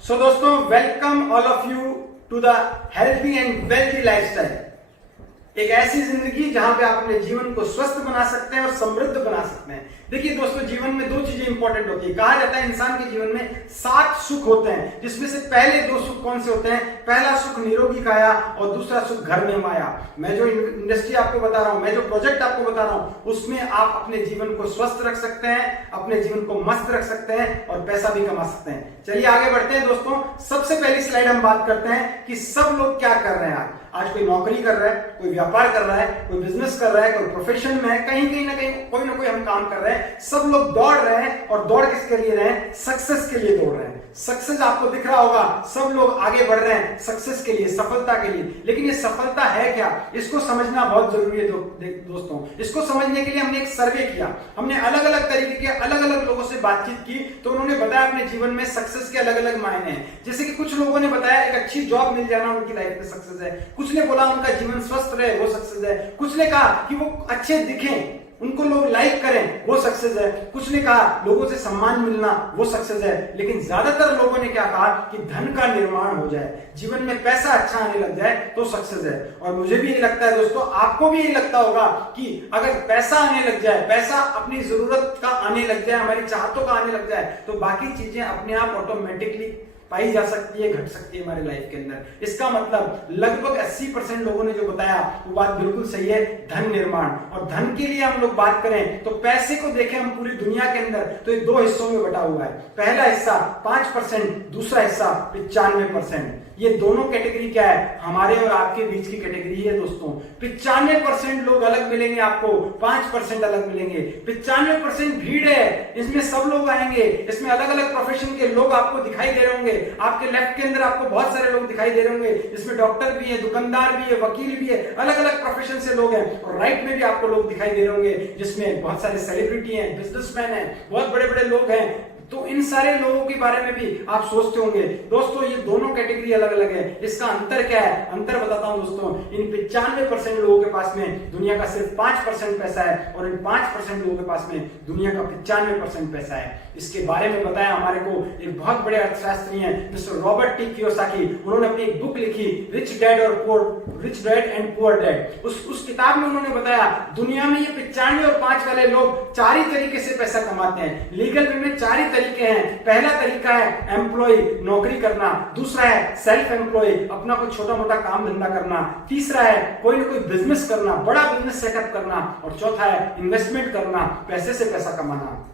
सो दोस्तों, welcome all of you to the healthy and wealthy lifestyle. एक ऐसी जिंदगी जहां पे आप अपने जीवन को स्वस्थ बना सकते हैं और समृद्ध बना सकते हैं। देखिए दोस्तों, जीवन में दो चीजें इंपॉर्टेंट होती है। कहा जाता है इंसान के जीवन में 7 सुख होते हैं, जिसमें से पहले 2 सुख कौन से होते हैं? पहला सुख निरोगी काया और दूसरा सुख घर में माया। मैं जो इंडस्ट्री आपको बता रहा हूं, मैं जो प्रोजेक्ट आपको बता रहा हूं, उसमें आप अपने जीवन को स्वस्थ रख सकते हैं, अपने जीवन को मस्त रख सकते हैं और पैसा भी कमा सकते हैं। चलिए आगे बढ़ते हैं दोस्तों। सबसे पहली स्लाइड हम बात करते हैं कि सब लोग क्या कर रहे हैं। आज कोई नौकरी कर रहा है, कोई व्यापार कर रहा है, कोई बिजनेस कर रहा है, कोई प्रोफेशन में है, कहीं ना कहीं हम काम कर रहे हैं। सब लोग दौड़ रहे हैं और दौड़ किसके लिए रहे हैं? सक्सेस के लिए दौड़ रहे हैं। सक्सेस आपको दिख रहा होगा, सब लोग आगे बढ़ रहे हैं सक्सेस के लिए, सफलता के लिए। लेकिन ये सफलता है क्या, इसको समझना बहुत जरूरी है दोस्तों। इसको समझने के लिए हमने एक सर्वे किया। हमने अलग अलग तरीके के अलग अलग लोगों से बातचीत की, तो उन्होंने बताया अपने जीवन में सक्सेस के अलग अलग मायने हैं। जैसे कि कुछ लोगों ने बताया एक अच्छी जॉब मिल जाना उनकी लाइफ में सक्सेस है, कुछ ने बोला उनका जीवन स्वस्थ रहे वो सक्सेस है, कुछ ने कहा कि वो अच्छे दिखें, उनको लोग लाइक करें वो सक्सेस है, कुछ ने कहा लोगों से सम्मान मिलना वो सक्सेस है। लेकिन ज्यादातर लोगों ने क्या कहा कि धन का निर्माण हो जाए, जीवन में पैसा अच्छा आने लग जाए तो सक्सेस है। और मुझे भी यही लगता है दोस्तों, आपको भी यही लगता होगा कि अगर पैसा आने लग जाए, पैसा अपनी जरूरत का आने लग जाए, हमारी चाहतों का आने लग जाए, तो बाकी चीजें अपने आप ऑटोमेटिकली पाई जा सकती है, घट सकती है हमारी लाइफ के अंदर। इसका मतलब लगभग 80% लोगों ने जो बताया वो बात बिल्कुल सही है, धन निर्माण। और धन के लिए हम लोग बात करें तो पैसे को देखें हम पूरी दुनिया के अंदर तो ये 2 हिस्सों में बटा हुआ है। पहला हिस्सा 5%, दूसरा हिस्सा 95%। ये दोनों कैटेगरी क्या है? हमारे और आपके बीच की कैटेगरी है दोस्तों। 95% लोग अलग मिलेंगे आपको, 5% अलग मिलेंगे। 95% भीड़ है, इसमें सब लोग आएंगे, इसमें अलग अलग प्रोफेशन के लोग आपको दिखाई दे रहे होंगे। आपके लेफ्ट के अंदर आपको बहुत सारे लोग दिखाई दे रहे होंगे, इसमें डॉक्टर भी है, दुकानदार भी है, वकील भी है, अलग अलग प्रोफेशन से लोग हैं। और राइट में भी आपको लोग दिखाई दे रहे होंगे, जिसमें बहुत सारे सेलिब्रिटी हैं, बिजनेसमैन हैं, बहुत बड़े बड़े लोग हैं। तो इन सारे लोगों के बारे में भी आप सोचते होंगे। दोस्तों ये दोनों कैटेगरी अलग अलग है, इसका अंतर क्या है? अंतर बताता हूं दोस्तों। इन 95% लोगों के पास में दुनिया का सिर्फ 5% पैसा है और इन 5% लोगों के पास में दुनिया का 95% पैसा है। इसके बारे में बताया हमारे को एक बहुत बड़े अर्थशास्त्री हैं मिस्टर रॉबर्ट टी कियोसाकी। उन्होंने अपनी एक बुक लिखी, rich dad and poor dad. उस किताब में उन्होंने बताया दुनिया में ये 95 और 5 वाले लोग 4 ही तरीके से पैसा कमाते हैं। लीगल वे में 4 ही तरीके हैं। पहला तरीका है एम्प्लॉय, नौकरी करना। दूसरा है सेल्फ एम्प्लॉय, अपना कोई छोटा मोटा काम धंधा करना। तीसरा है कोई ना कोई बिजनेस करना, बड़ा बिजनेस सेटअप करना। और चौथा है इन्वेस्टमेंट करना, पैसे से पैसा कमाना।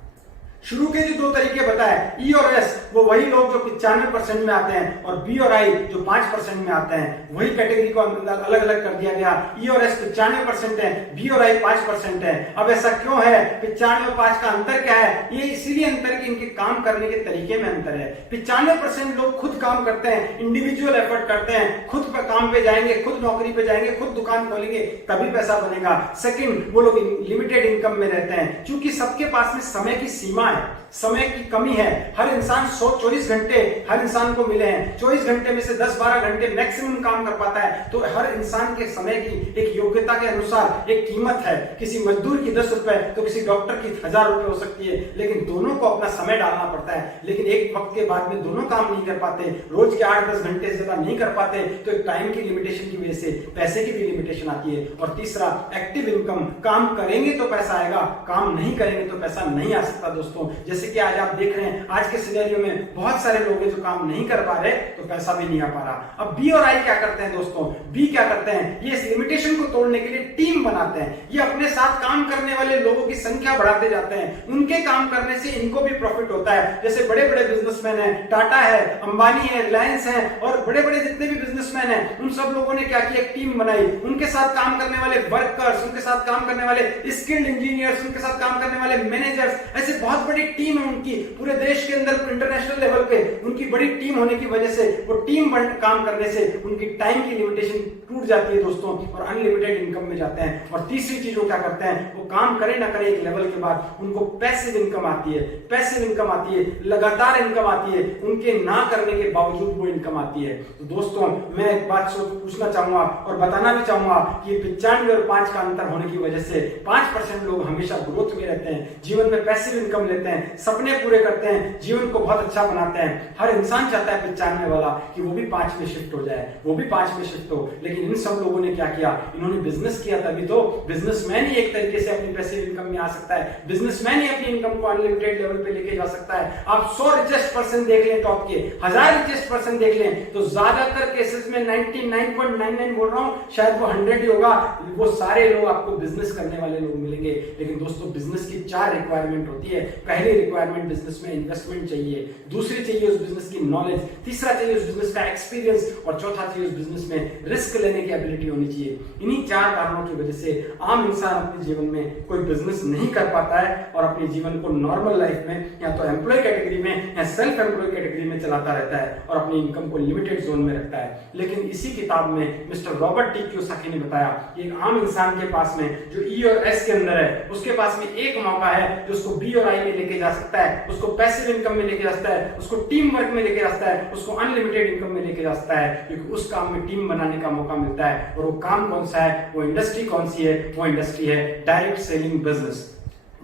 शुरू के जो 2 तरीके बताए, ई और एस, वो वही लोग जो 95% में आते हैं, और बी और आई जो 5% में आते हैं। वही कैटेगरी को अलग अलग कर दिया गया। ई और एस 95% है, बी और आई 5% है। अब ऐसा क्यों है? 95 और 5 का अंतर क्या है? ये इसीलिए अंतर कि इनके काम करने के तरीके में अंतर है। 95% लोग खुद काम करते हैं, इंडिविजुअल एफर्ट करते हैं, खुद काम पे जाएंगे, खुद नौकरी पे जाएंगे, खुद दुकान खोलेंगे, तभी पैसा बनेगा। सेकंड, वो लोग लिमिटेड इनकम में रहते हैं, क्योंकि सबके पास में समय की सीमा है, समय की कमी है। हर इंसान 24 घंटे हर इंसान को मिले हैं, 24 घंटे में से 10-12 घंटे मैक्सिमम काम कर पाता है। तो हर इंसान के समय की एक योग्यता के अनुसार एक कीमत है। किसी मजदूर की 10 रुपए तो किसी डॉक्टर की 1000 रुपए हो सकती है, लेकिन दोनों को अपना समय डालना पड़ता है। लेकिन एक वक्त के बाद में दोनों काम नहीं कर पाते, रोज के 8-10 घंटे से ज्यादा नहीं कर पाते, तो एक टाइम की लिमिटेशन की वजह से पैसे की भी लिमिटेशन आती है। और तीसरा एक्टिव इनकम, काम करेंगे तो पैसा आएगा, काम नहीं करेंगे तो पैसा नहीं आ सकता दोस्तों। जैसे कि आज आप देख रहे हैं, आज के सिनेरियो में बहुत सारे लोग हैं जो काम नहीं कर पा रहे, तो पैसा भी नहीं आ पा रहा। अब बी और आई क्या करते हैं दोस्तों? बी क्या करते हैं? ये इस लिमिटेशन को तोड़ने के लिए टीम बनाते हैं। ये अपने साथ काम करने वाले लोगों की संख्या बढ़ाते जाते हैं। उनके काम करने से इनको भी प्रॉफिट होता है। जैसे बड़े बड़े बिजनेसमैन हैं, टाटा है, अंबानी है, रिलायंस है, और बड़े बड़े जितने भी बिजनेसमैन हैं, उन सब लोगों ने क्या किया? एक टीम बनाई। उनके साथ काम करने वाले वर्कर्स, उनके साथ काम करने वाले स्किल्ड इंजीनियर्स, उनके साथ काम करने वाले मैनेजर्स, ऐसे बहुत बड़ी टीम है उनकी। पूरे देश के अंदर इंटरनेशनल लेवल पे उनकी बड़ी टीम होने की वजह से, वो टीम काम करने से उनकी टाइम की लिमिटेशन टूट जाती है दोस्तों, और अनलिमिटेड इनकम में जाते हैं। और तीसरी चीज वो क्या करते हैं? वो काम करे ना करे एक लेवल के बाद उनको पैसिव इनकम आती है। पैसिव इनकम आती है, लगातार इनकम आती है, उनके ना करने के बावजूद वो इनकम आती है। तो दोस्तों मैं एक बात पूछना चाहूंगा और बताना भी चाहूंगा कि 95 और 5 का अंतर होने की वजह से 5% लोग हमेशा ग्रोथ में रहते हैं, जीवन में पैसिव इनकम लेते हैं, सपने पूरे करते हैं, जीवन को बहुत अच्छा बनाते हैं। हर इंसान चाहता है 95 वाला कि वो भी 5 में शिफ्ट हो जाए, वो भी 5 में शिफ्ट हो। लेकिन इन सब लोगों ने क्या किया, इन्होंने बिजनेस किया, तभी तो बिजनेसमैन ही एक तरीके से अपनी पैसिव इनकम में आ सकता है, बिजनेसमैन ही अपनी इनकम को अनलिमिटेड लेवल पे लेके जा सकता है। आप 100 रिचेस्ट पर्सन देख लें, टॉप के 1000 रिचेस्ट पर्सन देख लें, तो ज्यादातर केसेस में 99.99 बोल रहा हूं, शायद वो 100 ही होगा, वो सारे लोग आपको बिजनेस करने वाले लोग मिलेंगे। लेकिन दोस्तों बिजनेस की 4 रिक्वायरमेंट होती है। पहली रिक्वायरमेंट बिजनेस में इन्वेस्टमेंट चाहिए, दूसरी चाहिए उस बिजनेस की नॉलेज, तीसरा चाहिए उस बिजनेस का एक्सपीरियंस, और चौथा चाहिए उस बिजनेस में रिस्क लेने की एबिलिटी होनी चाहिए। इन्हीं 4 कारणों की वजह से आम इंसान अपने जीवन में कोई बिजनेस नहीं कर पाता है और अपने जीवन को नॉर्मल लाइफ में या तो एम्प्लॉय कैटेगरी में या सेल्फ एम्प्लॉय कैटेगरी में चलाता रहता है और अपनी इनकम को लिमिटेड जोन में रखता है। लेकिन इसी किताब में मिस्टर रॉबर्ट टी कियोसाकी ने बताया कि एक आम इंसान के पास में जो ई और एस के अंदर है, उसके पास में एक मौका है जो उसको बी और आई में लेके जा सकता है, उसको पैसिव इनकम में लेके जा सकता है, उसको टीम वर्क में लेके जा सकता है, उसको अनलिमिटेड इनकम में लेके जा सकता है, क्योंकि उस काम में टीम बनाने का मौका मिलता है। और वो काम कौन सा है, वो इंडस्ट्री कौन सी है, वो इंडस्ट्री है direct selling business,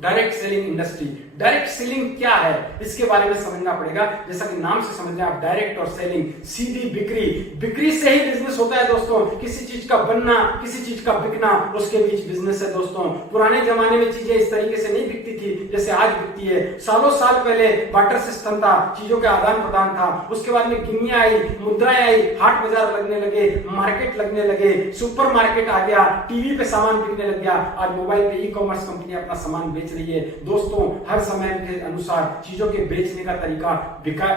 direct selling industry. Direct selling क्या है, इसके बारे में समझना पड़ेगा। जैसा कि नाम से समझ रहे हैं आप, डायरेक्ट और सेलिंग, सीधी बिक्री, बिक्री से ही बिजनेस होता है दोस्तों। किसी चीज का बनना, किसी चीज का बिकना, उसके बीच बिजनेस है दोस्तों। पुराने जमाने में चीजें इस तरीके से नहीं बिकती थी जैसे आज बिकती है। सालों साल पहले बार्टर सिस्टम था, चीजों का आदान प्रदान था। उसके बाद में गिनियां आई, मुद्राएं आई, हाट बाजार लगने लगे, मार्केट लगने लगे, सुपर मार्केट आ गया, टीवी पे सामान बिकने लग गया। आज मोबाइल पे ई कॉमर्स कंपनी अपना सामान बेच रही है दोस्तों। हर समय के अनुसार चीजों के बेचने का तरीका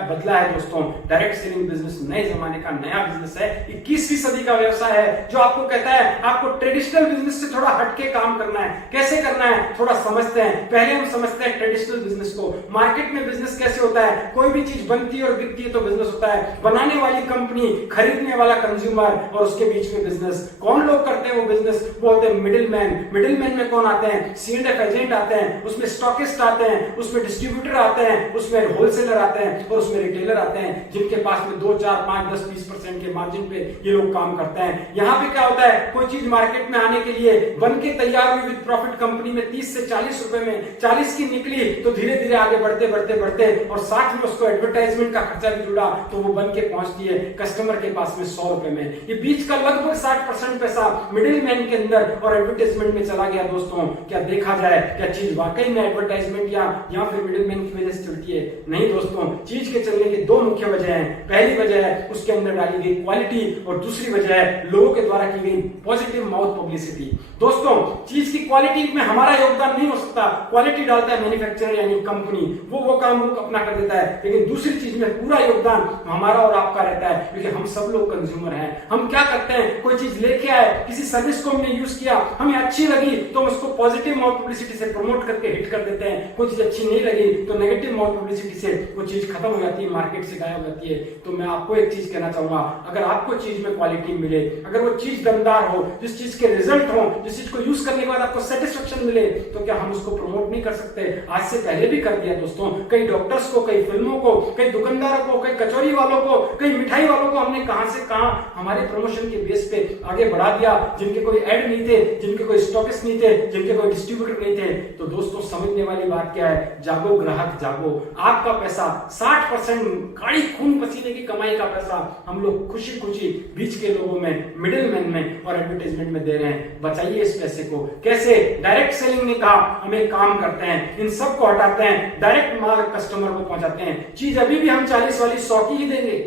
बदला है दोस्तों। डायरेक्ट सेलिंग बिजनेस नए जमाने का नया बिजनेस है, 21वीं सदी का व्यवसाय है, जो आपको कहता है आपको ट्रेडिशनल बिजनेस से थोड़ा हटके काम करना है। कैसे करना है, थोड़ा समझते हैं। पहले हम समझते हैं ट्रेडिशनल बिजनेस को। मार्केट में बिजनेस कैसे होता है, कोई भी चीज बनती है और बिकती है तो बिजनेस होता है। बनाने वाली कंपनी, खरीदने वाला कंज्यूमर, और उसके बीच में बिजनेस। कौन लोग करते हैं वो बिजनेस, वो होते हैं मिडिलमैन। मिडिलमैन में कौन आते हैं, C&F एजेंट आते हैं, उसमें स्टॉकिस्ट आते हैं, उसमें डिस्ट्रीब्यूटर आते हैं, उसमें होलसेलर आते हैं और उसमें रिटेलर आते हैं, जिनके पास में 2, 4, 5, 10, 20% के मार्जिन पे ये लोग काम करते हैं। यहाँ पे क्या होता है, कोई चीज मार्केट में आने के लिए बन के तैयार हुई विद प्रॉफिट कंपनी में 30 से 40 रुपए में 40 की निकली, तो धीरे धीरे आगे बढ़ते बढ़ते बढ़ते और साथ में उसको एडवर्टाइजमेंट का खर्चा भी जुड़ा, तो वो बन के पहुंचती है कस्टमर के पास में 100 रुपए में। ये बीच का लगभग 60% पैसा मिडिल मैन के अंदर और एडवर्टाइजमेंट में चला गया दोस्तों। क्या देखा जाए, क्या चीज वाकई में एडवर्टाइजमेंट या फिर मिडिलमैन की वजह से चलती है? नहीं दोस्तों, चीज के चलने की 2 मुख्य वजह हैं। पहली वजह है उसके अंदर डाली गई क्वालिटी, और दूसरी वजह है लोगों के द्वारा की गई पॉजिटिव माउथ पब्लिसिटी। दोस्तों, चीज की क्वालिटी में हमारा योगदान नहीं हो सकता। क्वालिटी डालता है मैन्युफैक्चरर यानी कंपनी, वो काम वो अपना कर देता है, लेकिन दूसरी चीज में पूरा योगदान हमारा और आपका रहता है, क्योंकि हम सब लोग कंज्यूमर हैं। हम क्या करते हैं, कोई चीज लेके आए, किसी सर्विस को हमने यूज किया, हमें अच्छी लगी तो हम उसको पॉजिटिव माउथ पब्लिसिटी से प्रमोट करके हिट कर देते हैं। कोई चीज अच्छी नहीं लगी तो नेगेटिव माउथ पब्लिसिटी से वो चीज खत्म हो जाती है, मार्केट से गायब हो जाती है। तो मैं आपको एक चीज कहना चाहूंगा, अगर आपको चीज में क्वालिटी मिले, अगर वो चीज दमदार हो, जिस चीज के रिजल्ट हो, जिस चीज को यूज करने के बाद आपको सेटिस्फेक्शन मिले, तो क्या हम उसको प्रमोट नहीं कर सकते? आज से पहले भी कर दिया दोस्तों। कई डॉक्टर्स को, कई फिल्मों को, कई दुकानदारों को, कई कचौरी वालों को, कई मिठाई वालों को हमने कहां से कहां हमारे प्रमोशन के बेस पे आगे बढ़ा दिया, जिनके कोई एड नहीं थे, जिनके कोई स्टॉकिस्ट नहीं थे, जिनके कोई डिस्ट्रीब्यूटर नहीं थे। तो दोस्तों, समझने वाली बात क्या है, जागो ग्राहक जागो। आपका पैसा 60% गाड़ी खून पसीने की कमाई का पैसा हम लोग खुशी खुशी बीच के लोगों में, मिडिलमैन में और एडवर्टाइजमेंट में दे रहे हैं। बचाइए इस पैसे को। कैसे? डायरेक्ट सेलिंग ने कहा हम एक काम करते हैं, इन सब को हटाते हैं, डायरेक्ट माल कस्टमर को पहुंचाते हैं। चीज अभी भी हम 40 वाली 100 की ही देंगे,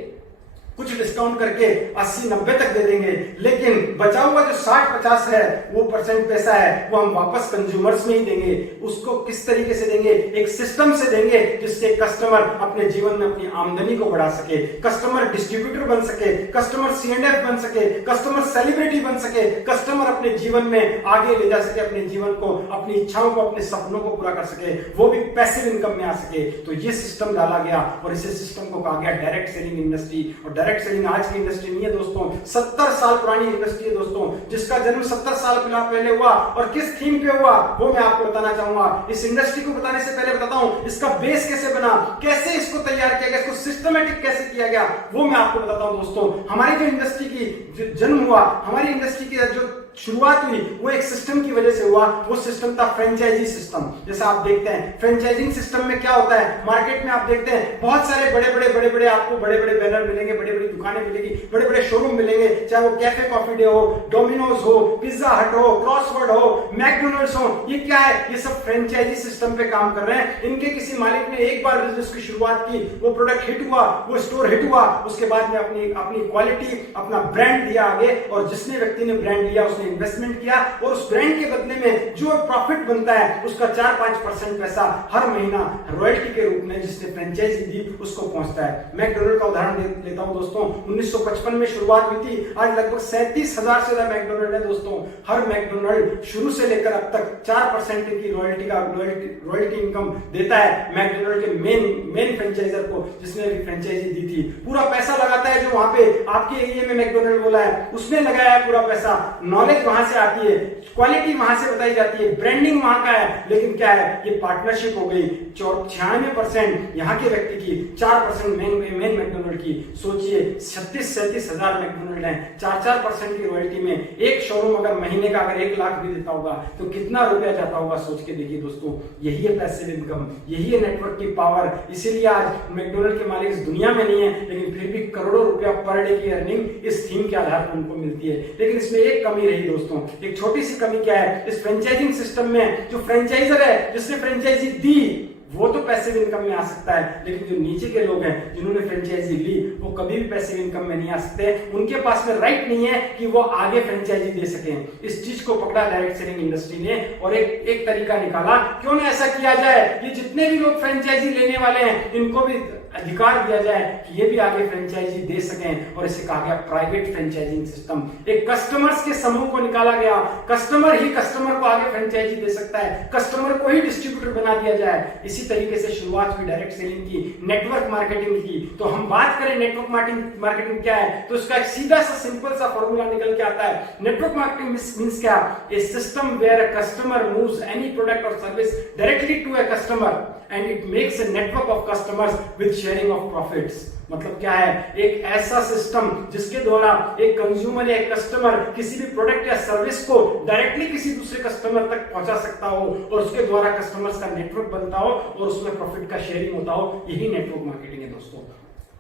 कुछ डिस्काउंट करके 80-90 तक दे देंगे, लेकिन बचा हुआ जो 60-50 है वो परसेंट पैसा है वो हम वापस कंज्यूमर्स में ही देंगे। उसको किस तरीके से देंगे? एक सिस्टम से देंगे जिससे कस्टमर अपने जीवन में अपनी आमदनी को बढ़ा सके, कस्टमर डिस्ट्रीब्यूटर बन सके, कस्टमर C&F बन सके, कस्टमर सेलिब्रिटी बन सके, कस्टमर अपने जीवन में आगे ले जा सके, अपने जीवन को, अपनी इच्छाओं को, अपने सपनों को पूरा कर सके, वो भी पैसिव इनकम में आ सके। तो ये सिस्टम डाला गया और इसी सिस्टम को कहा गया डायरेक्ट सेलिंग इंडस्ट्री। और डायरेक्ट सेलिंग आज की इंडस्ट्री नहीं है दोस्तों, 70 साल पुरानी इंडस्ट्री है दोस्तों, जिसका जन्म 70 साल पहले हुआ। और किस थीम पे हुआ वो मैं आपको बताना चाहूंगा। इस इंडस्ट्री को बताने से पहले बताता हूं इसका बेस कैसे बना, कैसे इसको तैयार किया गया, इसको सिस्टमेटिक कैसे किया गया, वो मैं आपको बताता हूं दोस्तों। हमारी जो इंडस्ट्री की जन्म हुआ, हमारी इंडस्ट्री की जो शुरुआत हुई वो एक सिस्टम की वजह से हुआ। वो सिस्टम था फ्रेंचाइजी सिस्टम। जैसा आप देखते हैं फ्रेंचाइजिंग सिस्टम में क्या होता है, मार्केट में आप देखते हैं बहुत सारे बड़े बड़े आपको बड़े बड़े बैनर मिलेंगे, बड़ी बड़ी दुकानें मिलेगी, बड़े बड़े शोरूम मिलेंगे, चाहे वो कैफे कॉफी डे हो, डोमिनोज हो, पिज्जा हट हो, क्रॉसवर्ड हो, मैकडोनल्ड्स हो। ये क्या है, ये सब फ्रेंचाइजी सिस्टम पे काम कर रहे हैं। इनके किसी मालिक ने एक बार बिजनेस की शुरुआत की, वो प्रोडक्ट हिट हुआ, वो स्टोर हिट हुआ, उसके बाद में अपनी अपनी क्वालिटी, अपना ब्रांड दिया आगे, और जिसने व्यक्ति ने ब्रांड लिया उसने इन्वेस्टमेंट किया, और उस ब्रांड के बदले में जो प्रॉफिट बनता है उसका 4-5% पैसा हर महीना रॉयल्टी के रूप में जिसने फ्रेंचाइजी दी उसको पहुंचता है। मैकडोनल्ड का उदाहरण लेता हूं दोस्तों, 1955 में शुरुआत हुई थी, आज लगभग 37,000 से ज्यादा मैकडोनल्ड है दोस्तों। हर मैकडोनल्ड शुरू से लेकर अब तक 4% की रॉयल्टी इनकम देता है मैकडोनल्ड के मेन फ्रेंचाइजर को, जिसने भी फ्रेंचाइजी दी थी। पूरा पैसा लगाता है जो वहां पे आपके एरिया में मैकडोनल्ड बोला है उसने लगाया है पूरा पैसा, नॉलेज वहां से आती है, क्वालिटी वहां से बताई जाती है, ब्रांडिंग वहां का है। लेकिन क्या है, ये पार्टनरशिप हो गई 96% यहाँ के व्यक्ति की, 4% मेन मैकडोनल्ड की। सोचिए 36-37 हजार मैकडोनल्ड है, 4% की रॉयल्टी में एक शोरूम अगर महीने का अगर 1 लाख भी देता होगा तो कितना रुपया जाता होगा, सोच के देखिए दोस्तों। यही है पैसिव इनकम, यही है नेटवर्क की पावर। इसीलिए आज मैकडोनल्ड के मालिक इस दुनिया में नहीं है, लेकिन फिर भी करोड़ों रुपया पर डे की अर्निंग इस थीम के आधार पर उनको मिलती है। लेकिन इसमें एक कमी रही दोस्तों, एक छोटी सी कमी क्या है, इस फ्रेंचाइजिंग सिस्टम में जो फ्रेंचाइजर है जिसने फ्रेंचाइजी दी वो तो पैसिव इनकम में आ सकता है, लेकिन जो नीचे के लोग हैं जिन्होंने फ्रेंचाइजी ली वो कभी भी पैसिव इनकम में नहीं आ सकते। उनके पास में राइट नहीं है कि वो आगे फ्रेंचाइजी दे सकें। इस चीज को पकड़ा डायरेक्ट सेलिंग इंडस्ट्री ने और एक तरीका निकाला, क्यों ना ऐसा किया जाए, ये जितने भी लोग फ्रेंचाइजी लेने वाले हैं इनको भी अधिकार दिया जाए कि ये भी आगे फ्रेंचाइजी दे सकें, और इसे कहा गया प्राइवेट फ्रेंचाइजिंग सिस्टम। एक कस्टमर्स के समूह को निकाला गया, कस्टमर ही कस्टमर को आगे फ्रेंचाइजी दे सकता है, कस्टमर को ही डिस्ट्रीब्यूटर बना दिया जाए। इसी तरीके से शुरुआत हुई डायरेक्ट सेलिंग की, नेटवर्क मार्केटिंग की। तो हम बात करें नेटवर्क मार्केटिंग क्या है, तो इसका एक सीधा सा सिंपल सा फॉर्मूला निकल के आता है। नेटवर्क मार्केटिंग मींस क्या, a system where a customer moves any product or service directly to a customer and it makes a network of customers with sharing of profits. मतलब क्या है, एक ऐसा सिस्टम जिसके द्वारा एक कंज्यूमर या एक कस्टमर किसी भी प्रोडक्ट या सर्विस को डायरेक्टली किसी दूसरे कस्टमर तक पहुंचा सकता हो, और उसके द्वारा कस्टमर्स का नेटवर्क बनता हो और उसमें प्रॉफिट का शेयरिंग होता हो। यही नेटवर्क मार्केटिंग है दोस्तों।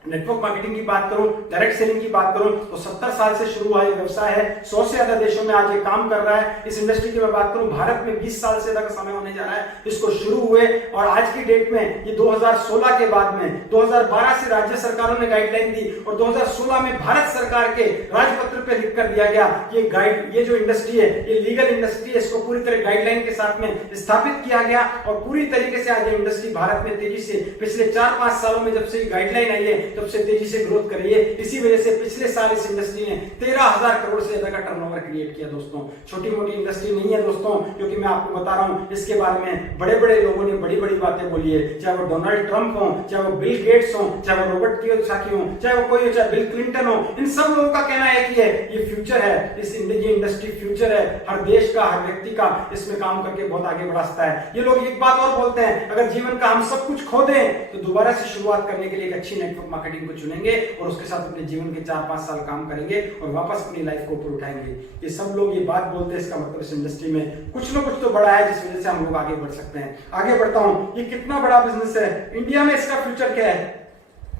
नेटवर्क मार्केटिंग की बात करूं, डायरेक्ट सेलिंग की बात करूं तो 70 साल से शुरू हुआ ये व्यवसाय है, 100 से ज्यादा देशों में आज ये काम कर रहा है। इस इंडस्ट्री की मैं बात करूं, भारत में 20 साल से ज्यादा समय होने जा रहा है इसको शुरू हुए, और आज की डेट में ये 2016 के बाद में 2012 से राज्य सरकारों ने गाइडलाइन दी, और 2016 में भारत सरकार के राजपत्र पे लिख कर दिया गया ये जो इंडस्ट्री है ये लीगल इंडस्ट्री है, इसको पूरी तरह गाइडलाइन के साथ में स्थापित किया गया, और पूरी तरीके से आज ये इंडस्ट्री भारत में तेजी से पिछले 4-5 सालों में जब से गाइडलाइन आई है तब से तेजी से ग्रोथ कर रही है। इसी वजह से पिछले साल इस इंडस्ट्री ने 13,000 करोड़ से ज्यादा का टर्नओवर क्रिएट किया दोस्तों। छोटी मोटी इंडस्ट्री नहीं है दोस्तों, क्योंकि मैं आपको बता रहा हूं इसके बारे में बड़े बड़े लोगों ने बड़ी बड़ी बातें बोली है, चाहे वो डोनाल्ड ट्रंप हो, चाहे वो बिल गेट्स हो, चाहे वो रॉबर्ट कियोसाकी हो, चाहे वो कोई हो, चाहे बिल क्लिंटन हो। इन सब लोगों का कहना है कि ये फ्यूचर है, ये इंडस्ट्री फ्यूचर है, हर देश का, हर व्यक्ति का इसमें काम करके बहुत आगे बढ़ा सकता है। ये लोग एक बात और बोलते हैं, अगर जीवन का हम सब कुछ खो दें तो दोबारा से शुरुआत करने के लिए एक अच्छी नेटवर्क मार्केटिंग को चुनेंगे और उसके साथ अपने जीवन के 4-5 साल काम करेंगे और वापस अपनी लाइफ को ऊपर उठाएंगे। ये सब लोग ये बात बोलते हैं, इसका मतलब इस इंडस्ट्री में कुछ ना कुछ तो बड़ा है जिस वजह से हम लोग आगे बढ़ सकते हैं। आगे बढ़ता हूं, ये कितना बड़ा बिजनेस है, इंडिया में इसका फ्यूचर क्या है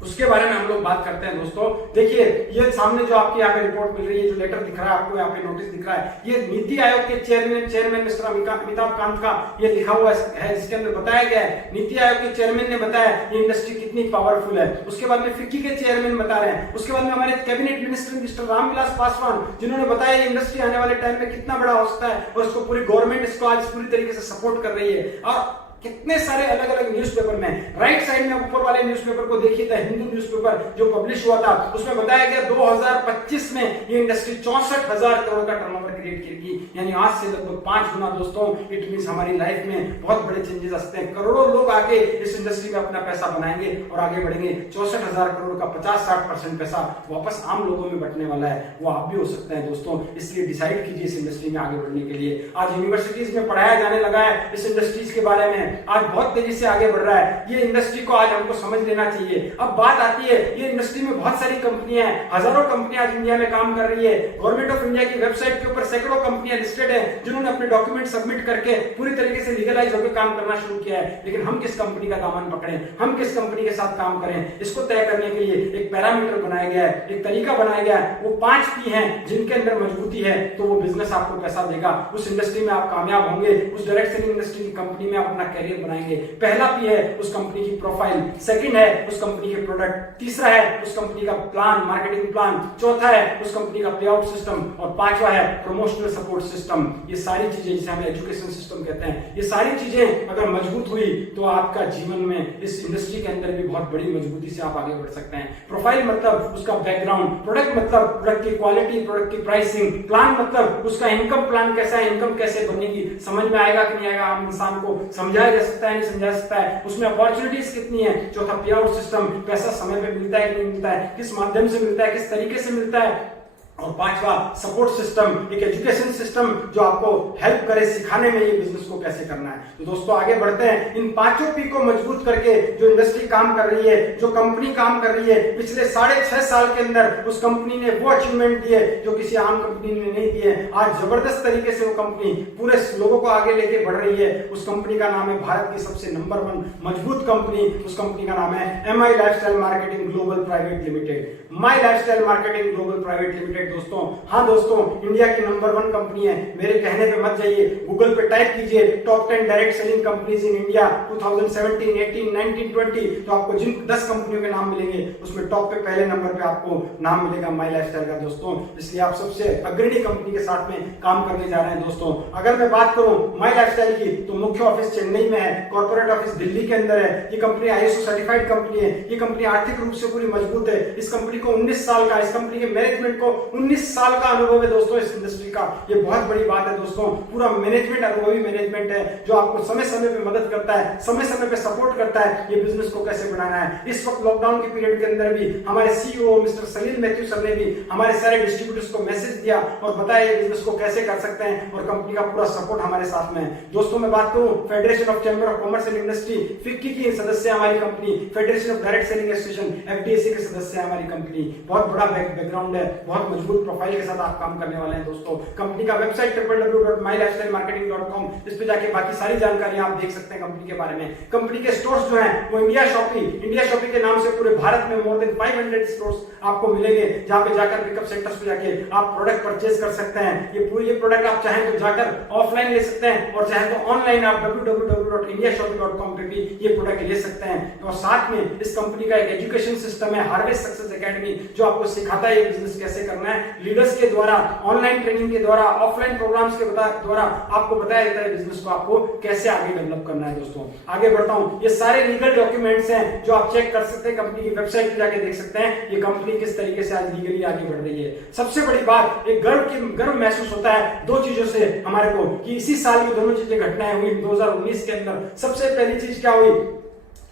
उसके बारे में हम लोग बात करते हैं दोस्तों। देखिए ये सामने जो आपके यहाँ पे रिपोर्ट मिल रही है, जो लेटर दिख रहा है आपको, यहाँ पे नोटिस दिख रहा है, ये नीति आयोग के चेयरमैन मिस्टर अमिताभ कांत का ये लिखा हुआ है, जिसके अंदर बताया गया है नीति आयोग के चेयरमैन ने बताया ये इंडस्ट्री कितनी पावरफुल है। उसके बाद में फिक्की के चेयरमैन बता रहे हैं, उसके बाद में हमारे cabinet minister mister Ramvilas Paswan जिन्होंने बताया ये इंडस्ट्री आने वाले टाइम में कितना बड़ा हो सकता है, और इसको पूरी गवर्नमेंट इसको आज पूरी तरीके से सपोर्ट कर रही है। और कितने सारे अलग अलग न्यूज़पेपर में, राइट साइड में ऊपर वाले न्यूज़पेपर को देखिए, द हिंदू न्यूज़पेपर जो पब्लिश हुआ था उसमें बताया गया 2025 में ये इंडस्ट्री 64,000 करोड़ का टर्नओवर क्रिएट करेगी, यानी आज से लगभग 5 गुना दोस्तों। इट मींस हमारी लाइफ में बहुत बड़े चेंजेस आ सकते हैं, करोड़ों लोग आगे इस इंडस्ट्री में अपना पैसा बनाएंगे और आगे बढ़ेंगे। 64,000 करोड़ का 50-60% पैसा वापस आम लोगों में बटने वाला है, वो आप भी हो सकते हैं दोस्तों। इसलिए डिसाइड कीजिए इस इंडस्ट्री में आगे बढ़ने के लिए। आज यूनिवर्सिटीज में पढ़ाया जाने लगा है इस इंडस्ट्रीज के बारे में, हैं आज बहुत तेजी से आगे बढ़ रहा है। ये इंडस्ट्री को आज हमको समझ लेना चाहिए। अब बात आती है, ये इंडस्ट्री में बहुत सारी कंपनियां हैं, हजारों कंपनियां आज इंडिया में काम कर रही है। गवर्नमेंट ऑफ इंडिया की वेबसाइट के ऊपर सैकड़ों कंपनियां लिस्टेड है जिन्होंने अपने डॉक्यूमेंट सबमिट करके पूरी तरीके से लीगलाइज होकर काम करना शुरू किया है। लेकिन हम किस कंपनी का दामन पकड़ें, हम किस कंपनी के साथ काम करें, इसको तय करने के लिए एक पैरामीटर बनाया गया है, एक तरीका बनाया गया है। वो 5 P हैं जिनके अंदर मजबूती है तो वो बिजनेस आपको पैसा देगा, उस इंडस्ट्री में आप कामयाब होंगे, उस डायरेक्ट सेलिंग इंडस्ट्री की कंपनी में आप अपना कैरियर बनाएंगे। पहला P है उस कंपनी की प्रोफाइल, सेकंड है उस कंपनी के प्रोडक्ट, तीसरा है उस कंपनी का प्लान, मार्केटिंग प्लान, चौथा है उस कंपनी का पे आउट सिस्टम और पांचवा है प्रमोशनल सपोर्ट सिस्टम। ये सारी चीजें जिसे हम एजुकेशन सिस्टम कहते हैं, ये सारी चीजें अगर मजबूत हुई तो आपका जीवन में इस इंडस्ट्री के अंदर भी बहुत बड़ी मजबूती से आप आगे बढ़ सकते हैं। प्रोफाइल मतलब उसका बैकग्राउंड, प्रोडक्ट मतलब प्रोडक्ट की क्वालिटी, प्रोडक्ट की प्राइसिंग, प्लान मतलब उसका इनकम प्लान कैसा है, इनकम कैसे बनेगी, समझ में आएगा कि नहीं आएगा, आम इंसान को समझाया जा सकता है नहीं समझा सकता है, उसमें अपॉर्चुनिटीज कितनी है। चौथा पे आउट सिस्टम, पैसा समय पे मिलता है कि नहीं मिलता है, किस माध्यम से मिलता है, किस तरीके से मिलता है। और पांचवा सपोर्ट सिस्टम, एक एजुकेशन सिस्टम जो आपको हेल्प करे सिखाने में ये बिजनेस को कैसे करना है। तो दोस्तों आगे बढ़ते हैं, इन 5 P को मजबूत करके जो इंडस्ट्री काम कर रही है, जो कंपनी काम कर रही है, पिछले 6.5 साल के अंदर उस कंपनी ने वो अचीवमेंट दिए जो किसी आम कंपनी ने नहीं दिए। आज जबरदस्त तरीके से वो कंपनी पूरे लोगों को आगे लेके बढ़ रही है। उस कंपनी का नाम है भारत की सबसे नंबर 1 मजबूत कंपनी, उस कंपनी का नाम है MI lifestyle marketing global private limited. My lifestyle marketing global private limited दोस्तों, हाँ दोस्तों, इंडिया की नंबर 1 कंपनी है। मेरे कहने पे मत जाइए, गूगल पे टाइप कीजिए top 10 direct selling companies in India 2017, 18, 19, 20, तो आपको जिन 10 कंपनियों के नाम मिलेंगे उसमें टॉप पे पहले नंबर पे आपको नाम मिलेगा माई लाइफस्टाइल का दोस्तों। इसलिए आप सबसे अग्रणी कंपनी के साथ में काम करने जा रहे हैं दोस्तों। अगर मैं बात करूं माई लाइफस्टाइल की तो मुख्य ऑफिस चेन्नई में है, कॉर्पोरेट ऑफिस दिल्ली के अंदर है। ये कंपनी ISO सर्टिफाइड कंपनी है। ये कंपनी आर्थिक रूप से पूरी मजबूत है। इस कंपनी को 19 साल का, इस कंपनी के मैनेजमेंट को 19 साल का अनुभव है दोस्तों इस इंडस्ट्री का। ये बहुत बड़ी बात है दोस्तों। पूरा मैनेजमेंट अनुभवी मैनेजमेंट है जो आपको समय समय पे मदद करता है, समय समय पे सपोर्ट करता है ये बिजनेस को कैसे बनाना है। इस वक्त लॉकडाउन के पीरियड के अंदर भी हमारे CEO मिस्टर सलील मैथ्यू सर ने भी हमारे सारे डिस्ट्रीब्यूटर्स को मैसेज दिया और बताया ये बिजनेस को कैसे कर सकते हैं और कंपनी का पूरा सपोर्ट हमारे साथ में है। दोस्तों मैं बात करूं federation of chamber of commerce and industry FICCI की सदस्य हमारी company, federation of direct selling association FDSA के सदस्य है हमारी कंपनी। बहुत बड़ा बैकग्राउंड है, बहुत मजबूत प्रोफाइल के साथ आप काम करने वाले हैं दोस्तों। कंपनी का वेबसाइट www.mylifestylemarketing.com, इस पे जाके बाकी सारी जानकारी आप देख सकते हैं कंपनी के बारे में। कंपनी के स्टोर्स जो हैं वो इंडिया शॉपी के नाम से पूरे भारत में मोर देन 500 स्टोर्स आपको मिलेंगे जहां पे जाकर पिकअप सेंटर्स पे जाके आप प्रोडक्ट परचेज कर सकते हैं। ये प्रोडक्ट आप चाहें तो जाकर ऑफलाइन ले सकते हैं और चाहें तो ऑनलाइन आप www.indiashopping.com पे भी ये प्रोडक्ट ले सकते हैं। और साथ में इस कंपनी का एक एजुकेशन सिस्टम है हार्वेस्ट सक्सेस एकेडमी जो आपको सिखाता है ये बिजनेस कैसे करना है। लीडर्स के द्वारा, ऑनलाइन ट्रेनिंग के द्वारा, ऑफलाइन प्रोग्राम्स के द्वारा आपको बताया जाता है बिजनेस को आपको कैसे आगे डेवलप करना है। दोस्तों आगे बढ़ता हूं, ये सारे लीगल डॉक्यूमेंट्स हैं जो आप चेक कर सकते हैं, कंपनी की वेबसाइट पे जाके देख सकते हैं ये कंपनी किस तरीके से आज लीगली आगे बढ़ रही है। सबसे बड़ी बात, एक गर्व महसूस होता है 2 चीजों से हमारे को कि इसी साल में दोनों चीजें घटनाएं हुई 2019 के अंदर। सबसे पहली चीज क्या हुई,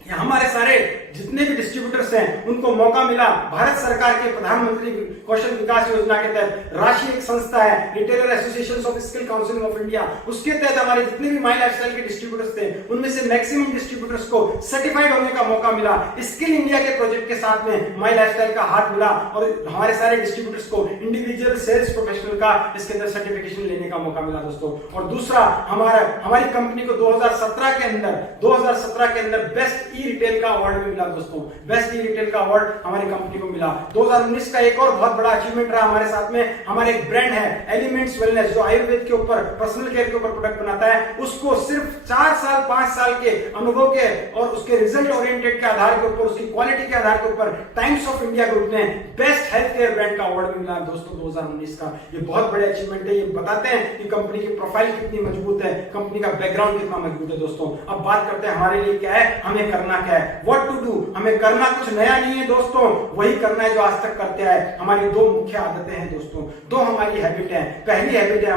हमारे सारे जितने भी डिस्ट्रीब्यूटर्स हैं उनको मौका मिला भारत सरकार के प्रधानमंत्री कौशल विकास योजना के तहत। राशि एक संस्था है retailer association of skill council of India, उसके तहत हमारे जितने भी माई लाइफस्टाइल के डिस्ट्रीब्यूटर्स थे उनमें से मैक्सिमम डिस्ट्रीब्यूटर्स को सर्टिफाइड होने का मौका मिला। स्किल इंडिया के प्रोजेक्ट के साथ में माई लाइफस्टाइल का हाथ मिला और हमारे सारे डिस्ट्रीब्यूटर्स को इंडिविजुअल सेल्स प्रोफेशनल का इसके अंदर सर्टिफिकेशन लेने का मौका मिला दोस्तों। और दूसरा, हमारी कंपनी को 2017 के अंदर बेस्ट ई रिटेल का अवार्ड भी मिला दोस्तों। बेस्ट ई रिटेल का अवार्ड हमारी कंपनी को मिला। 2019 का एक और बहुत बड़ा अचीवमेंट रहा हमारे साथ में, हमारे एक ब्रांड है एलिमेंट्स वेलनेस जो आयुर्वेद के ऊपर, पर्सनल केयर के ऊपर प्रोडक्ट बनाता है। उसको सिर्फ 4 साल 5 साल के अनुभव के और उसके रिजल्ट ओरिएंटेड के आधार के ऊपर, उसकी क्वालिटी के आधार के ऊपर टाइम्स ऑफ इंडिया ग्रुप ने बेस्ट हेल्थ केयर ब्रांड का अवार्ड भी मिला दोस्तों 2019 का। ये बहुत बड़े अचीवमेंट है, ये बताते हैं कि कंपनी की प्रोफाइल कितनी मजबूत है, कंपनी का बैकग्राउंड कितना मजबूत है दोस्तों। अब बात करते हैं हमारे लिए क्या है हमें करना करना क्या है, व्हाट टू डू। हमें करना कुछ नया नहीं है दोस्तों, वही करना है जो आज तक करते आए। हमारी दो मुख्य आदतें हैं दोस्तों, दो हमारी हैबिट है। पहली हैबिट है